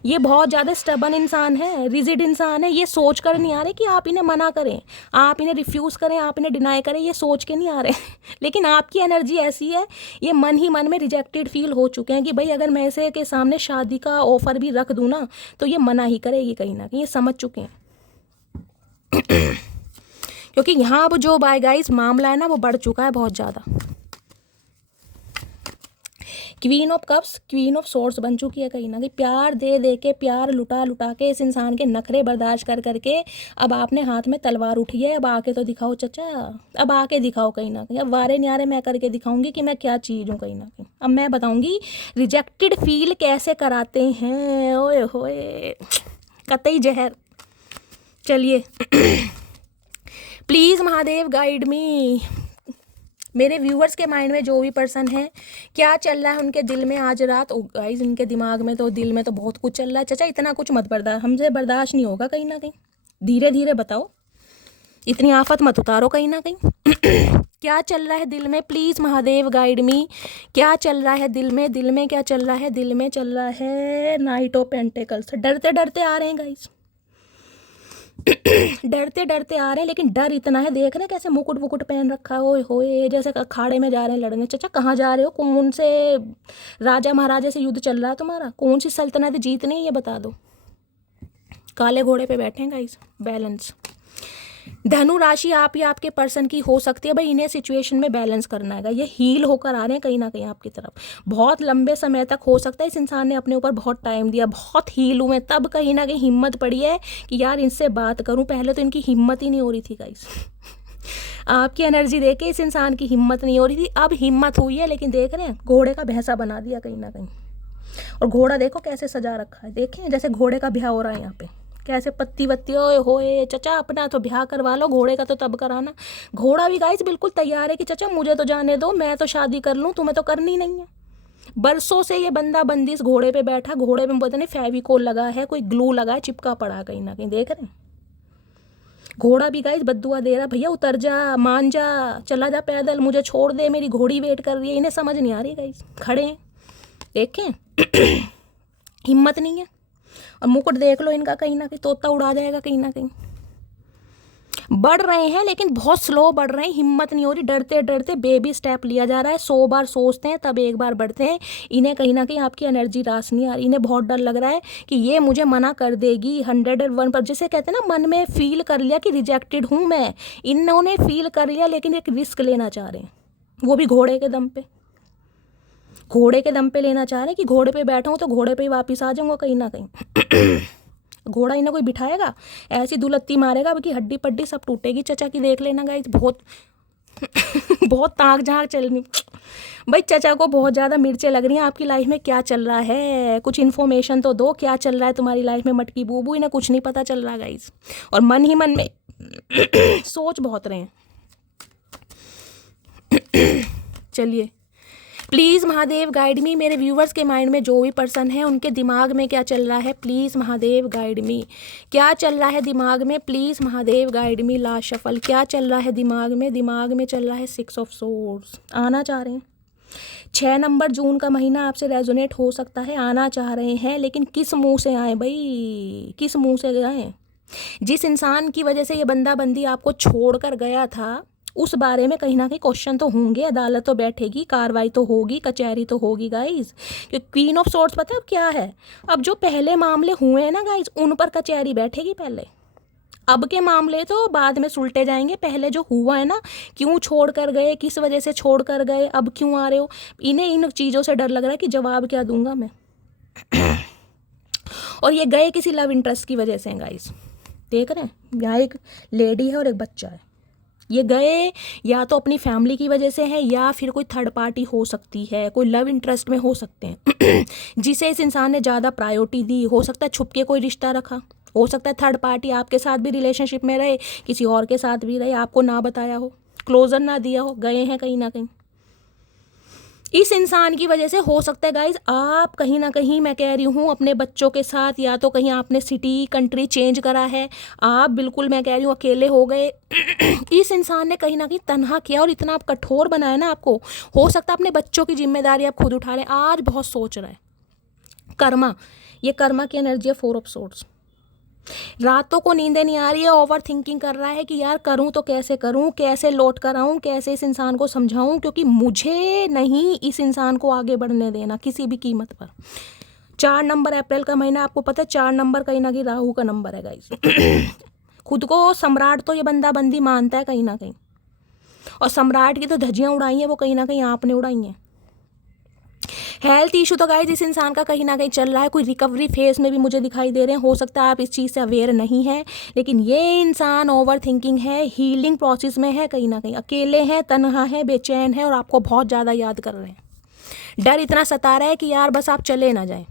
ये बहुत ज़्यादा स्टबन इंसान है, रिजिड इंसान है। ये सोच कर नहीं आ रहे कि आप इन्हें मना करें, आप इन्हें रिफ्यूज़ करें, आप इन्हें डिनाई करें, ये सोच के नहीं आ रहे। लेकिन आपकी एनर्जी ऐसी है, ये मन ही मन में रिजेक्टेड फील हो चुके हैं कि भाई अगर मैं इसे के सामने शादी का ऑफर भी रख दूँ ना, तो ये मना ही करेगी कहीं ना कहीं, ये समझ चुके हैं। क्योंकि यहाँ अब जो बाय गाइस मामला है ना, वो बढ़ चुका है बहुत ज़्यादा। Queen of cups queen of source बन चुकी है कहीं ना कहीं। प्यार दे दे के, प्यार लुटा लुटा के, इस इंसान के नखरे बर्दाश्त कर करके अब आपने हाथ में तलवार उठी है। अब आके तो दिखाओ चचा, अब आके दिखाओ कहीं ना कहीं। अब वारे न्यारे मैं करके दिखाऊंगी कि मैं क्या चीज़ हूँ कहीं ना कहीं। अब मैं बताऊंगी रिजेक्टेड फील कैसे कराते हैं। ओए होए कतई जहर। चलिए प्लीज़ महादेव गाइड मी। मेरे व्यूअर्स के माइंड में जो भी पर्सन है, क्या चल रहा है उनके दिल में आज रात। ओ गाइस, इनके दिमाग में तो, दिल में तो बहुत कुछ चल रहा है। चाचा इतना कुछ मत बर्दाश्त, हमसे बर्दाश्त नहीं होगा कहीं ना कहीं। धीरे धीरे बताओ, इतनी आफत मत उतारो कहीं ना कहीं। क्या चल रहा है दिल में, प्लीज़ महादेव गाइड मी। क्या चल रहा है दिल में, दिल में क्या चल रहा है, दिल में चल रहा है नाइट ऑफ पेंटिकल्स। डरते डरते आ रहे हैं गाइस, डरते डरते आ रहे हैं, लेकिन डर इतना है। देख रहे हैं कैसे मुकुट वुकुट पहन रखा है, ओए होए, जैसे अखाड़े में जा रहे हैं लड़ने। चाचा कहाँ जा रहे हो, कौन से राजा महाराजे से युद्ध चल रहा है तुम्हारा, कौन सी सल्तनत जीतनी है ये बता दो। काले घोड़े पे बैठे हैं गाइस, बैलेंस। धनु राशि आप या आपके पर्सन की हो सकती है भाई, इन्हें सिचुएशन में बैलेंस करना है। ये हील होकर आ रहे हैं कहीं ना कहीं आपकी तरफ। बहुत लंबे समय तक हो सकता है इस इंसान ने अपने ऊपर बहुत टाइम दिया, बहुत हील हुए, तब कहीं ना कहीं हिम्मत पड़ी है कि यार इनसे बात करूं। पहले तो इनकी हिम्मत ही नहीं हो रही थी गाइस। आपकी एनर्जी देके इस इंसान की हिम्मत नहीं हो रही थी, अब हिम्मत हुई है। लेकिन देख रहे हैं घोड़े का भैंसा बना दिया कहीं ना कहीं। और घोड़ा देखो कैसे सजा रखा है, देखें जैसे घोड़े का ब्याह हो रहा है यहाँ पे, कैसे पत्ती वत्ती। ओए होए चचा, अपना तो ब्याह करवा लो, घोड़े का तो तब कराना। घोड़ा भी गाइस बिल्कुल तैयार है कि चचा मुझे तो जाने दो, मैं तो शादी कर लूँ, तुम्हें तो करनी नहीं है। बरसों से ये बंदा बंदी इस घोड़े पे बैठा, घोड़े पे पता नहीं फेविकोल लगा है, कोई ग्लू लगा है, चिपका पड़ा है कहीं ना कहीं। देख रहे हैं घोड़ा भी गाइस बद्दुआ दे रहा, भैया उतर जा, मान जा, चला जा पैदल, मुझे छोड़ दे, मेरी घोड़ी वेट कर रही है। इन्हें समझ नहीं आ रही गाइस, खड़े हैं देखें। हिम्मत नहीं है। और मुकुट देख लो इनका, कहीं ना कहीं तोता उड़ा जाएगा कहीं ना कहीं। बढ़ रहे हैं लेकिन बहुत स्लो बढ़ रहे हैं, हिम्मत नहीं हो रही, डरते डरते बेबी स्टेप लिया जा रहा है। 100 बार सोचते हैं तब एक बार बढ़ते हैं। इन्हें कहीं ना कहीं आपकी एनर्जी रास नहीं आ रही, इन्हें बहुत डर लग रहा है कि ये मुझे मना कर देगी। 101 पर जिसे कहते हैं ना, मन में फील कर लिया कि रिजेक्टेड हूँ मैं, इन्होंने फील कर लिया। लेकिन एक रिस्क लेना चाह रहे हैं, वो भी घोड़े के दम पे। घोड़े के दम पे लेना चाह रहे हैं कि घोड़े पे बैठा हूँ तो घोड़े पे ही वापस आ जाऊँगा कहीं ना कहीं। घोड़ा इन्हें कोई बिठाएगा, ऐसी दुलत्ती मारेगा कि हड्डी पड्डी सब टूटेगी। चचा की देख लेना गाइस, बहुत बहुत ताक झाक चलनी भाई। चचा को बहुत ज़्यादा मिर्चें लग रही हैं। आपकी लाइफ में क्या चल रहा है, कुछ इन्फॉर्मेशन तो दो, क्या चल रहा है तुम्हारी लाइफ में। मटकी बूबू, इन्हें कुछ नहीं पता चल रहा गाइस, और मन ही मन में सोच बहुत रहे हैं। चलिए प्लीज़ महादेव गाइड मी। मेरे व्यूवर्स के माइंड में जो भी पर्सन है, उनके दिमाग में क्या चल रहा है, प्लीज़ महादेव गाइड मी। क्या चल रहा है दिमाग में, please Mahadev guide me. Last shuffle, क्या चल रहा है दिमाग में, दिमाग में चल रहा है 6 ऑफ सोर्ड्स। आना चाह रहे हैं 6 नंबर, जून का महीना आपसे रेजोनेट हो सकता है, आना चाह रहे हैं। लेकिन किस मुंह से आए भाई, किस मुंह से गए। जिस इंसान की वजह से ये बंदा बंदी आपको छोड़कर गया था, उस बारे में कहीं ना कहीं क्वेश्चन तो होंगे, अदालत तो बैठेगी, कार्रवाई तो होगी, कचहरी तो होगी गाइज। क्योंकि क्वीन ऑफ सोर्ड्स पता है अब क्या है, अब जो पहले मामले हुए हैं ना गाइज, उन पर कचहरी बैठेगी पहले। अब के मामले तो बाद में सुलटे जाएंगे, पहले जो हुआ है ना, क्यों छोड़ कर गए, किस वजह से छोड़ कर गए, अब क्यों आ रहे हो, इन्हें इन चीज़ों से डर लग रहा है कि जवाब क्या दूंगा मैं। और ये गए किसी लव इंटरेस्ट की वजह से गाइज। देख रहे हैं यहाँ एक लेडी है और एक बच्चा है। ये गए या तो अपनी फैमिली की वजह से है, या फिर कोई थर्ड पार्टी हो सकती है, कोई लव इंटरेस्ट में हो सकते हैं जिसे इस इंसान ने ज़्यादा प्रायोरिटी दी। हो सकता है छुप के कोई रिश्ता रखा, हो सकता है थर्ड पार्टी आपके साथ भी रिलेशनशिप में रहे, किसी और के साथ भी रहे, आपको ना बताया हो, क्लोजर ना दिया हो, गए हैं कहीं ना कहीं। इस इंसान की वजह से हो सकता है गाइज आप कहीं ना कहीं, मैं कह रही हूँ, अपने बच्चों के साथ, या तो कहीं आपने सिटी कंट्री चेंज करा है, आप बिल्कुल मैं कह रही हूँ अकेले हो गए। इस इंसान ने कहीं ना कहीं तन्हा किया और इतना आप कठोर बनाया ना आपको। हो सकता है अपने बच्चों की जिम्मेदारी आप खुद उठा रहे हैं, आज बहुत सोच रहा है। कर्मा, ये कर्मा की एनर्जी है 4 ऑफ सोर्ड्स। रातों को नींदें नहीं आ रही है, ओवर थिंकिंग कर रहा है कि यार करूं तो कैसे करूं, कैसे लौट कर आऊं, कैसे इस इंसान को समझाऊं, क्योंकि मुझे नहीं इस इंसान को आगे बढ़ने देना किसी भी कीमत पर। 4 नंबर अप्रैल का महीना, आपको पता है 4 नंबर कहीं ना कहीं राहु का नंबर है गाइस। खुद को सम्राट तो ये बंदा बंदी मानता है कहीं ना कहीं, और सम्राट की तो धज्जियां उड़ाई हैं वो कहीं ना कहीं आपने उड़ाई हैं। हेल्थ इशू तो गाइज इस इंसान का कहीं ना कहीं चल रहा है, कोई रिकवरी फेज में भी मुझे दिखाई दे रहे हैं। हो सकता है आप इस चीज़ से अवेयर नहीं है, लेकिन ये इंसान ओवर थिंकिंग है, हीलिंग प्रोसेस में है, कहीं ना कहीं अकेले हैं, तन्हा है, बेचैन है और आपको बहुत ज़्यादा याद कर रहे हैं। डर इतना सता रहा है कि यार बस आप चले ना जाएं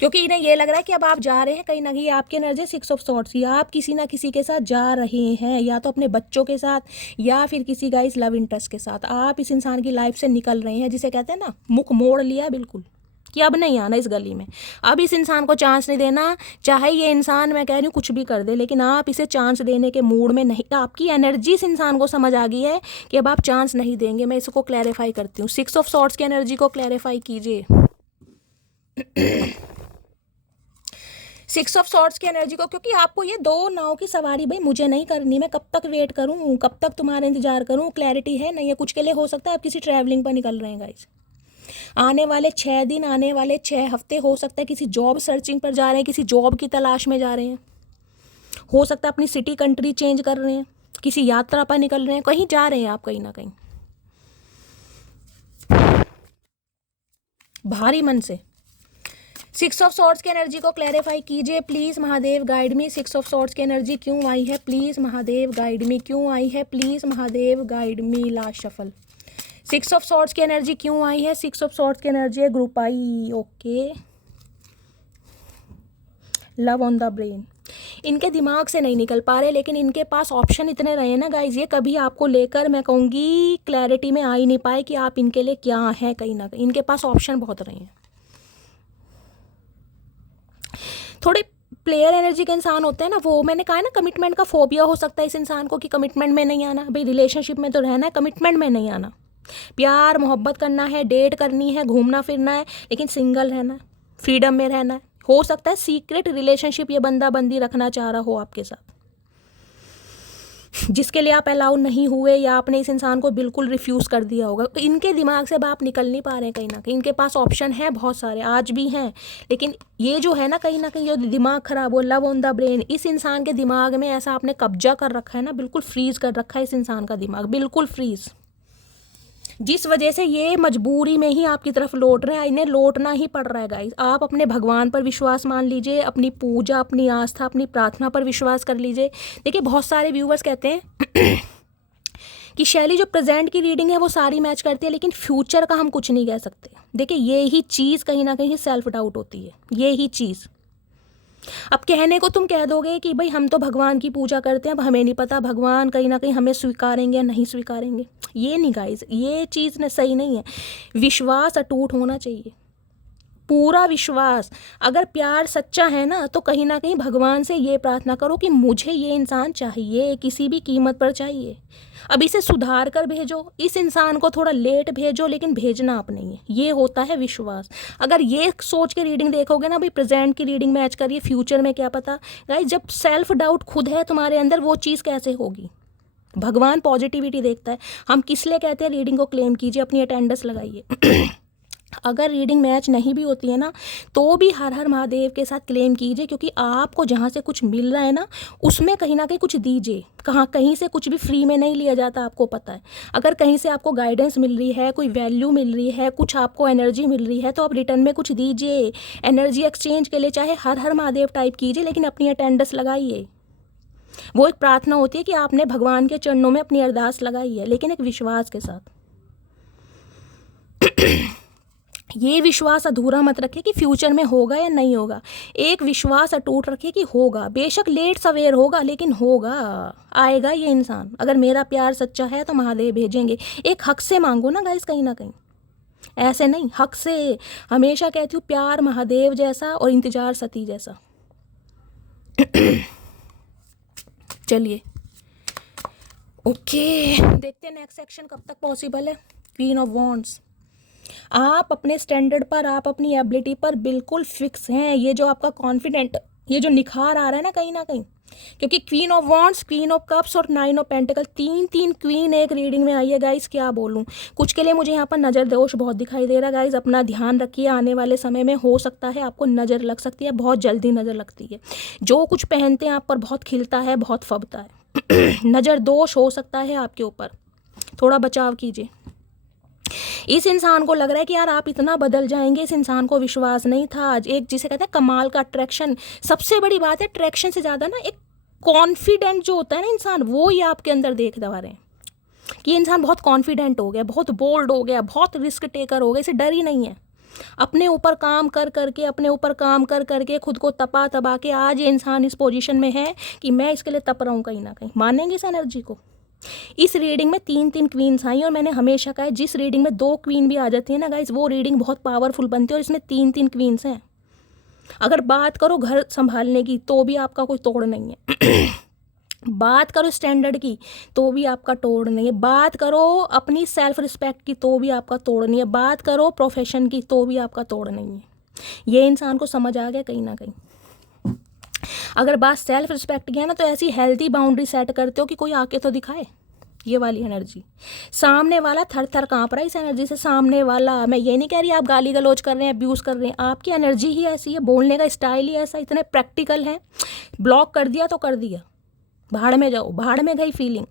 क्योंकि इन्हें ये लग रहा है कि अब आप जा रहे हैं, कहीं ना कहीं आपकी एनर्जी 6 ऑफ सॉर्ड्स, या आप किसी ना किसी के साथ जा रहे हैं, या तो अपने बच्चों के साथ या फिर किसी गाइस लव इंटरेस्ट के साथ। आप इस इंसान की लाइफ से निकल रहे हैं, जिसे कहते हैं ना मुख मोड़ लिया बिल्कुल, कि अब नहीं आना इस गली में, अब इस इंसान को चांस नहीं देना। चाहे ये इंसान, मैं कह रही हूँ, कुछ भी कर दे, लेकिन आप इसे चांस देने के मूड में नहीं। आपकी एनर्जी इस इंसान को समझ आ गई है कि अब आप चांस नहीं देंगे। मैं इसको क्लैरिफाई करती हूँ, 6 ऑफ सॉर्ड्स की एनर्जी को क्लैरिफाई कीजिए। 6 ऑफ सॉर्ड्स की एनर्जी को, क्योंकि आपको ये 2 नाव की सवारी भाई मुझे नहीं करनी। मैं कब तक वेट करूँ, कब तक तुम्हारा इंतजार करूँ, क्लैरिटी है नहीं है। कुछ के लिए हो सकता है आप किसी ट्रैवलिंग पर निकल रहे हैं गाइस, आने वाले 6 दिन, आने वाले 6 हफ्ते, हो सकता है किसी जॉब सर्चिंग पर जा रहे हैं, किसी जॉब की तलाश में जा रहे हैं, हो सकता है अपनी सिटी कंट्री चेंज कर रहे हैं, किसी यात्रा पर निकल रहे हैं, कहीं जा रहे हैं आप, कहीं ना कहीं भारी मन से। 6 ऑफ सॉर्ड्स की एनर्जी को क्लैरिफाई कीजिए please Mahadev, guide me. 6 of swords की एनर्जी क्यों आई है प्लीज़ महादेव, गाइड मी, क्यों आई है please Mahadev, guide me. Last shuffle. 6 of swords की एनर्जी क्यों आई है? 6 ऑफ सॉर्ड्स की एनर्जी है group I. Okay, love on the brain. इनके दिमाग से नहीं निकल पा रहे, लेकिन इनके पास ऑप्शन इतने रहे ना गाइज, ये कभी आपको लेकर, मैं कहूँगी, क्लैरिटी में आ ही नहीं पाए कि आप इनके लिए क्या हैं। कहीं ना कहीं इनके पास ऑप्शन बहुत रहे हैं। थोड़े प्लेयर एनर्जी के इंसान होते हैं ना, वो मैंने कहा है ना, कमिटमेंट का फोबिया हो सकता है इस इंसान को, कि कमिटमेंट में नहीं आना। भाई रिलेशनशिप में तो रहना है, कमिटमेंट में नहीं आना। प्यार मोहब्बत करना है, डेट करनी है, घूमना फिरना है, लेकिन सिंगल रहना है, फ्रीडम में रहना है। हो सकता है सीक्रेट रिलेशनशिप ये बंदा बंदी रखना चाह रहा हो आपके साथ, जिसके लिए आप अलाउ नहीं हुए, या आपने इस इंसान को बिल्कुल रिफ्यूज़ कर दिया होगा। तो इनके दिमाग से अब आप निकल नहीं पा रहे हैं। कहीं ना कहीं इनके पास ऑप्शन है बहुत सारे, आज भी हैं, लेकिन ये जो है ना कहीं जो दिमाग खराब हो, लव ऑन द ब्रेन, इस इंसान के दिमाग में ऐसा आपने कब्जा कर रखा है ना, बिल्कुल फ्रीज कर रखा है इस इंसान का दिमाग, बिल्कुल फ्रीज, जिस वजह से ये मजबूरी में ही आपकी तरफ लौट रहे हैं। इन्हें लौटना ही पड़ रहा है गाइस। आप अपने भगवान पर विश्वास मान लीजिए, अपनी पूजा, अपनी आस्था, अपनी प्रार्थना पर विश्वास कर लीजिए। देखिए बहुत सारे व्यूवर्स कहते हैं कि शैली जो प्रेजेंट की रीडिंग है वो सारी मैच करती है, लेकिन फ्यूचर का हम कुछ नहीं कह सकते। देखिए ये ही चीज़ कहीं ना कहीं सेल्फ डाउट होती है, ये ही चीज़। अब कहने को तुम कह दोगे कि भाई हम तो भगवान की पूजा करते हैं, अब हमें नहीं पता भगवान कहीं ना कहीं हमें स्वीकारेंगे या नहीं स्वीकारेंगे। ये नहीं गाइस, ये चीज़ न सही नहीं है। विश्वास अटूट होना चाहिए, पूरा विश्वास। अगर प्यार सच्चा है ना, तो कहीं ना कहीं भगवान से ये प्रार्थना करो कि मुझे ये इंसान चाहिए, किसी भी कीमत पर चाहिए। अब इसे सुधार कर भेजो, इस इंसान को थोड़ा लेट भेजो, लेकिन भेजना आप नहीं है। ये होता है विश्वास। अगर ये सोच के रीडिंग देखोगे ना, भाई प्रेजेंट की रीडिंग मैच करिए, फ्यूचर में क्या पता। गाइस जब सेल्फ डाउट खुद है तुम्हारे अंदर, वो चीज़ कैसे होगी? भगवान पॉजिटिविटी देखता है। हम किस लिए कहते हैं रीडिंग को क्लेम कीजिए, अपनी अटेंडेंस लगाइए। अगर रीडिंग मैच नहीं भी होती है ना, तो भी हर हर महादेव के साथ क्लेम कीजिए, क्योंकि आपको जहाँ से कुछ मिल रहा है ना, उसमें कहीं ना कहीं कुछ दीजिए। कहीं से कुछ भी फ्री में नहीं लिया जाता, आपको पता है। अगर कहीं से आपको गाइडेंस मिल रही है, कोई वैल्यू मिल रही है, कुछ आपको एनर्जी मिल रही है, तो आप रिटर्न में कुछ दीजिए। एनर्जी एक्सचेंज के लिए चाहे हर हर महादेव टाइप कीजिए, लेकिन अपनी अटेंडेंस लगाइए। वो एक प्रार्थना होती है कि आपने भगवान के चरणों में अपनी अरदास लगाई है, लेकिन एक विश्वास के साथ। ये विश्वास अधूरा मत रखिए कि फ्यूचर में होगा या नहीं होगा। एक विश्वास अटूट रखिए कि होगा, बेशक लेट सवेर होगा, लेकिन होगा, आएगा ये इंसान। अगर मेरा प्यार सच्चा है तो महादेव भेजेंगे। एक हक से मांगो ना गाइस, कहीं ना कहीं ऐसे नहीं, हक से। हमेशा कहती हूँ, प्यार महादेव जैसा और इंतजार सती जैसा। चलिए ओके, देखते हैं नेक्स्ट सेक्शन कब तक पॉसिबल है। Queen of wands. आप अपने स्टैंडर्ड पर, आप अपनी एबिलिटी पर बिल्कुल फिक्स हैं। ये जो आपका कॉन्फिडेंट, ये जो निखार आ रहा है ना कहीं ना कहीं, क्योंकि queen of wands, queen of cups और 9 ऑफ पेंटिकल, तीन क्वीन एक रीडिंग में आई है गाइस। क्या बोलूँ, कुछ के लिए मुझे यहाँ पर नज़र दोष बहुत दिखाई दे रहा है गाइस। अपना ध्यान रखिए, आने वाले समय में हो सकता है आपको नज़र लग सकती है, बहुत जल्दी नज़र लगती है। जो कुछ पहनते हैं आप पर बहुत खिलता है, बहुत फबता है। नज़र दोष हो सकता है आपके ऊपर, थोड़ा बचाव कीजिए। इस इंसान को लग रहा है कि यार आप इतना बदल जाएंगे, इस इंसान को विश्वास नहीं था। एक जिसे कहते हैं कमाल का अट्रैक्शन, सबसे बड़ी बात है अट्रैक्शन से ज़्यादा ना एक कॉन्फिडेंट जो होता है ना इंसान, वो ही आपके अंदर देख दवा रहे हैं कि ये इंसान बहुत कॉन्फिडेंट हो गया, बहुत बोल्ड हो गया, बहुत रिस्क टेकर हो गया, इसे डर ही नहीं है। अपने ऊपर काम कर करके, अपने ऊपर काम कर करके खुद को तपा तबा के आज ये इंसान इस पोजीशन में है कि मैं इसके लिए तप रहा हूँ कहीं ना कहीं। मानेंगे इस एनर्जी को? इस रीडिंग में 3 क्वींस आई और मैंने हमेशा कहा है जिस रीडिंग में 2 क्वीन भी आ जाती है ना गाइस, वो रीडिंग बहुत पावरफुल बनती है। और इसमें 3 क्वींस हैं। अगर बात करो घर संभालने की तो भी आपका कोई तोड़ नहीं है। बात करो स्टैंडर्ड की तो भी आपका तोड़ नहीं है। बात करो अपनी सेल्फ रिस्पेक्ट की तो भी आपका तोड़ नहीं है। बात करो प्रोफेशन की तो भी आपका तोड़ नहीं है। ये इंसान को समझ आ गया कहीं ना कहीं। अगर बात सेल्फ रिस्पेक्ट की है ना, तो ऐसी हेल्दी बाउंड्री सेट करते हो कि कोई आके तो दिखाए। ये वाली एनर्जी, सामने वाला थर थर काँप रहा है इस एनर्जी से। सामने वाला, मैं ये नहीं कह रही आप गाली गलौज कर रहे हैं, अब्यूज़ कर रहे हैं, आपकी एनर्जी ही ऐसी है, बोलने का स्टाइल ही ऐसा, इतने प्रैक्टिकल है। ब्लॉक कर दिया तो कर दिया, भाड़ में जाओ, भाड़ में गई फीलिंग।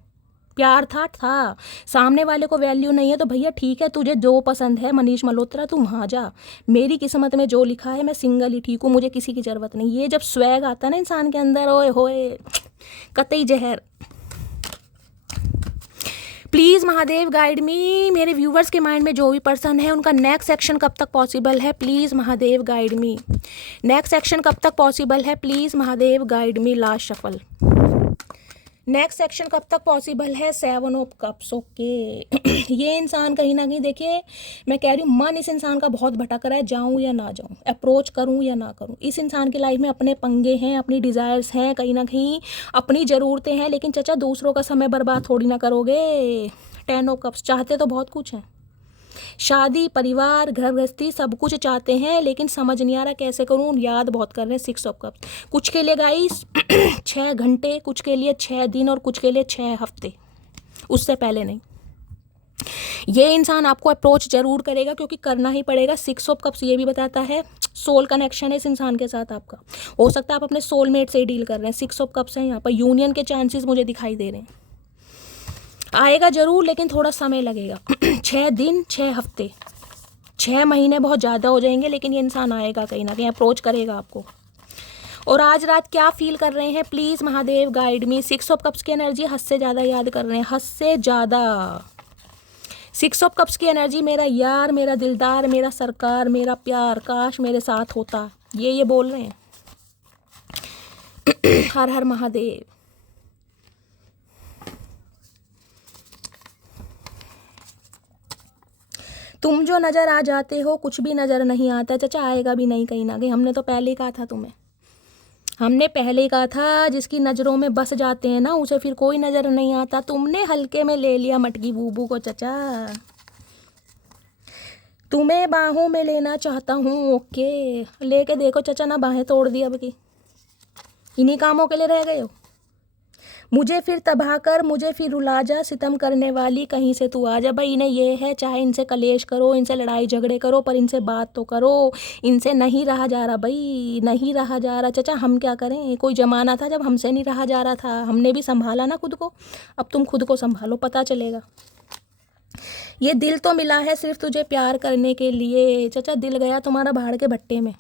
प्यार था, सामने वाले को वैल्यू नहीं है तो भैया ठीक है, तुझे जो पसंद है मनीष मल्होत्रा तू वहाँ जा, मेरी किस्मत में जो लिखा है मैं सिंगल ही ठीक हूँ, मुझे किसी की ज़रूरत नहीं। ये जब स्वैग आता है ना इंसान के अंदर, ओए होए कतई जहर। प्लीज़ महादेव गाइड मी। मेरे व्यूवर्स के माइंड में जो भी पर्सन है उनका नेक्स्ट सेक्शन कब तक पॉसिबल है, please Mahadev guide me. Next section कब तक पॉसिबल है, please Mahadev guide me. Last shuffle, next section कब तक पॉसिबल है, 7 ऑफ कप्स। ओके। ये इंसान कहीं ना कहीं, देखिए मैं कह रही हूँ, मन इस इंसान का बहुत भटक रहा है, जाऊँ या ना जाऊँ, अप्रोच करूँ या ना करूँ। इस इंसान की लाइफ में अपने पंगे हैं, अपनी डिज़ायर्स हैं, कहीं ना कहीं अपनी ज़रूरतें हैं, लेकिन चाचा दूसरों का समय बर्बाद थोड़ी ना करोगे। 10 ऑफ कप्स, चाहते तो बहुत कुछ है, शादी, परिवार, घर गृहस्थी सब कुछ चाहते हैं, लेकिन समझ नहीं आ रहा कैसे करूँ, याद बहुत कर रहे हैं। 6 ऑफ कप्स, कुछ के लिए गाइस 6 घंटे, कुछ के लिए 6 दिन और कुछ के लिए 6 हफ्ते, उससे पहले नहीं। ये इंसान आपको अप्रोच जरूर करेगा, क्योंकि करना ही पड़ेगा। 6 ऑफ कप्स ये भी बताता है सोल कनेक्शन है इस इंसान के साथ आपका। हो सकता है आप अपने सोलमेट से ही डील कर रहे हैं। 6 ऑफ कप्स है यहाँ पर, यूनियन के चांसेस मुझे दिखाई दे रहे हैं। आएगा जरूर, लेकिन थोड़ा समय लगेगा। 6 दिन, 6 हफ्ते, 6 महीने बहुत ज़्यादा हो जाएंगे, लेकिन ये इंसान आएगा कहीं ना कहीं, अप्रोच करेगा आपको। और आज रात क्या फील कर रहे हैं, please Mahadev guide me. 6 of cups की एनर्जी हद से ज़्यादा याद कर रहे हैं, हद से ज़्यादा। 6 ऑफ कप्स की एनर्जी, मेरा यार, मेरा दिलदार, मेरा सरकार, मेरा प्यार, काश मेरे साथ होता, ये बोल रहे हैं। हर हर महादेव। तुम जो नज़र आ जाते हो, कुछ भी नज़र नहीं आता चाचा, आएगा भी नहीं कहीं ना कहीं। हमने तो पहले ही कहा था तुम्हें, हमने पहले ही कहा था, जिसकी नज़रों में बस जाते हैं ना, उसे फिर कोई नज़र नहीं आता। तुमने हल्के में ले लिया मटकी बूबू को चाचा, तुम्हें बाहों में लेना चाहता हूँ। ओके, लेके देखो चाचा, ना बाहें तोड़ दी अब की, इन्हीं कामों के लिए रह गए हो। मुझे फिर तबाह कर, मुझे फिर रुला जा, सितम करने वाली कहीं से तू आ जा। भाई इन्हें ये है, चाहे इनसे कलेश करो, इनसे लड़ाई झगड़े करो, पर इनसे बात तो करो। इनसे नहीं रहा जा रहा भाई, नहीं रहा जा रहा चाचा। हम क्या करें, कोई ज़माना था जब हमसे नहीं रहा जा रहा था, हमने भी संभाला ना खुद को। अब तुम खुद को संभालो, पता चलेगा। ये दिल तो मिला है सिर्फ तुझे प्यार करने के लिए चाचा, दिल गया तुम्हारा भाड़ के भट्टे में।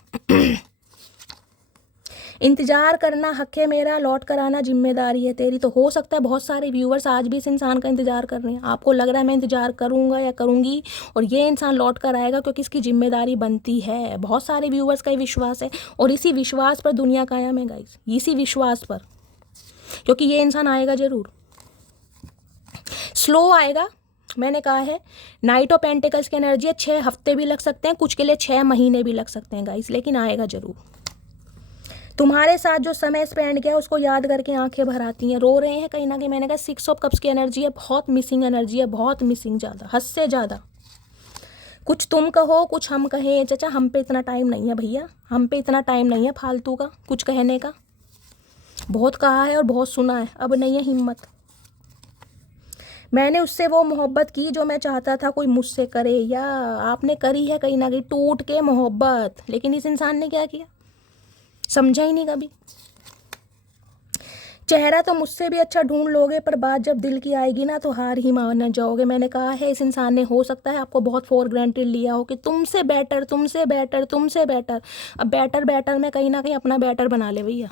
इंतज़ार करना हक है मेरा, लौट कर आना जिम्मेदारी है तेरी। तो हो सकता है बहुत सारे व्यूवर्स आज भी इस इंसान का इंतज़ार कर रहे हैं। आपको लग रहा है मैं इंतज़ार करूंगा या करूंगी और ये इंसान लौट कर आएगा, क्योंकि इसकी जिम्मेदारी बनती है। बहुत सारे व्यूवर्स का ही विश्वास है, और इसी विश्वास पर दुनिया कायम है गाइस, इसी विश्वास पर, क्योंकि ये इंसान आएगा ज़रूर। स्लो आएगा, मैंने कहा है। नाइट ऑफ पेंटिकल्स की एनर्जी है, 6 हफ्ते भी लग सकते हैं, कुछ के लिए 6 महीने भी लग सकते हैं गाइस, लेकिन आएगा ज़रूर। तुम्हारे साथ जो समय स्पेंड किया उसको याद करके आंखें भर आती हैं, रो रहे हैं कहीं ना कहीं। मैंने कहा 6 ऑफ कप्स की एनर्जी है, बहुत मिसिंग एनर्जी है, बहुत मिसिंग, ज़्यादा, हद से ज़्यादा। कुछ तुम कहो, कुछ हम कहें चाचा, हम पे इतना टाइम नहीं है भैया, हम पे इतना टाइम नहीं है फालतू का कुछ कहने का। बहुत कहा है और बहुत सुना है, अब नहीं है हिम्मत। मैंने उससे वो मोहब्बत की जो मैं चाहता था कोई मुझसे करे, या आपने करी है कहीं ना कहीं टूट के मोहब्बत, लेकिन इस इंसान ने क्या किया, समझा ही नहीं कभी। चेहरा तो मुझसे भी अच्छा ढूंढ लोगे, पर बात जब दिल की आएगी ना तो हार ही मान जाओगे। मैंने कहा है इस इंसान ने हो सकता है आपको बहुत फॉर ग्रांटेड लिया हो कि तुमसे बेटर, तुमसे बेटर, तुमसे बेटर। अब बेटर बेटर में कहीं ना कहीं अपना बेटर बना ले भैया।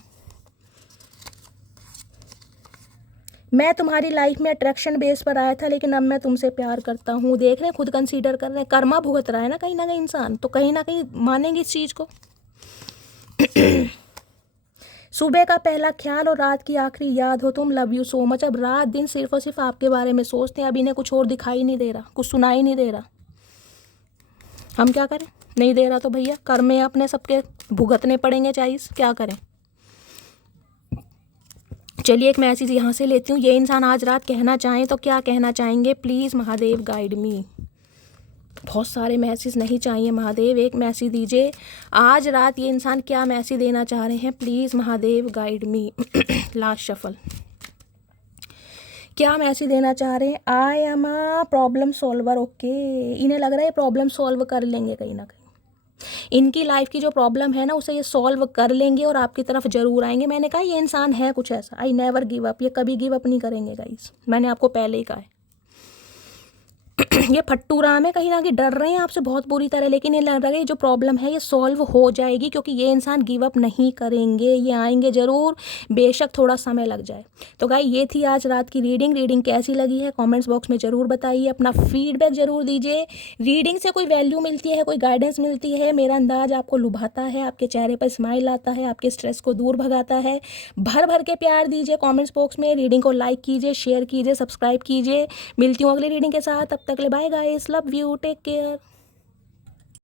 मैं तुम्हारी लाइफ में अट्रैक्शन बेस पर आया था, लेकिन अब मैं तुमसे प्यार करता हूँ। देख रहे हैं, खुद कंसीडर कर रहे हैं, कर्मा भुगत रहा है ना कहीं इंसान, तो कहीं ना कहीं मानेंगे इस चीज़ को। सुबह का पहला ख्याल और रात की आखिरी याद हो तुम, लव यू सो मच। अब रात दिन सिर्फ और सिर्फ आपके बारे में सोचते हैं। अब इन्हें कुछ और दिखाई नहीं दे रहा, कुछ सुनाई नहीं दे रहा। हम क्या करें? नहीं दे रहा तो भैया कर्म है अपने सबके भुगतने पड़ेंगे, चाइस क्या करें। चलिए एक मैसेज यहाँ से लेती हूँ। ये इंसान आज रात कहना चाहें तो क्या कहना चाहेंगे? प्लीज़ महादेव गाइड मी। बहुत सारे मैसेज नहीं चाहिए महादेव, एक मैसेज दीजिए। आज रात ये इंसान क्या मैसेज देना चाह रहे हैं? Please Mahadev guide me. Last shuffle. क्या मैसेज देना चाह रहे हैं? I am a problem solver. Okay, इन्हें लग रहा है प्रॉब्लम सॉल्व कर लेंगे कहीं ना कहीं। इनकी लाइफ की जो प्रॉब्लम है ना उसे ये सॉल्व कर लेंगे और आपकी तरफ जरूर आएंगे। मैंने कहा ये इंसान है कुछ ऐसा, आई नेवर गिव अप, ये कभी गिव अप नहीं करेंगे गाइस, मैंने आपको पहले ही कहा है। ये फट्टू राम है, कहीं ना कहीं डर रहे हैं आपसे बहुत बुरी तरह, लेकिन ये लग रहा है जो प्रॉब्लम है ये सॉल्व हो जाएगी, क्योंकि ये इंसान गिव अप नहीं करेंगे, ये आएंगे ज़रूर, बेशक थोड़ा समय लग जाए। तो गाइस ये थी आज रात की रीडिंग कैसी लगी है कमेंट्स बॉक्स में ज़रूर बताइए, अपना फीडबैक ज़रूर दीजिए। रीडिंग से कोई वैल्यू मिलती है, कोई गाइडेंस मिलती है, मेरा अंदाज आपको लुभाता है, आपके चेहरे पर स्माइल आता है, आपके स्ट्रेस को दूर भगाता है, भर भर के प्यार दीजिए कॉमेंट्स बॉक्स में। रीडिंग को लाइक कीजिए, शेयर कीजिए, सब्सक्राइब कीजिए। मिलती हूँ अगली रीडिंग के साथ, तब तक ले bye guys, love you, take care.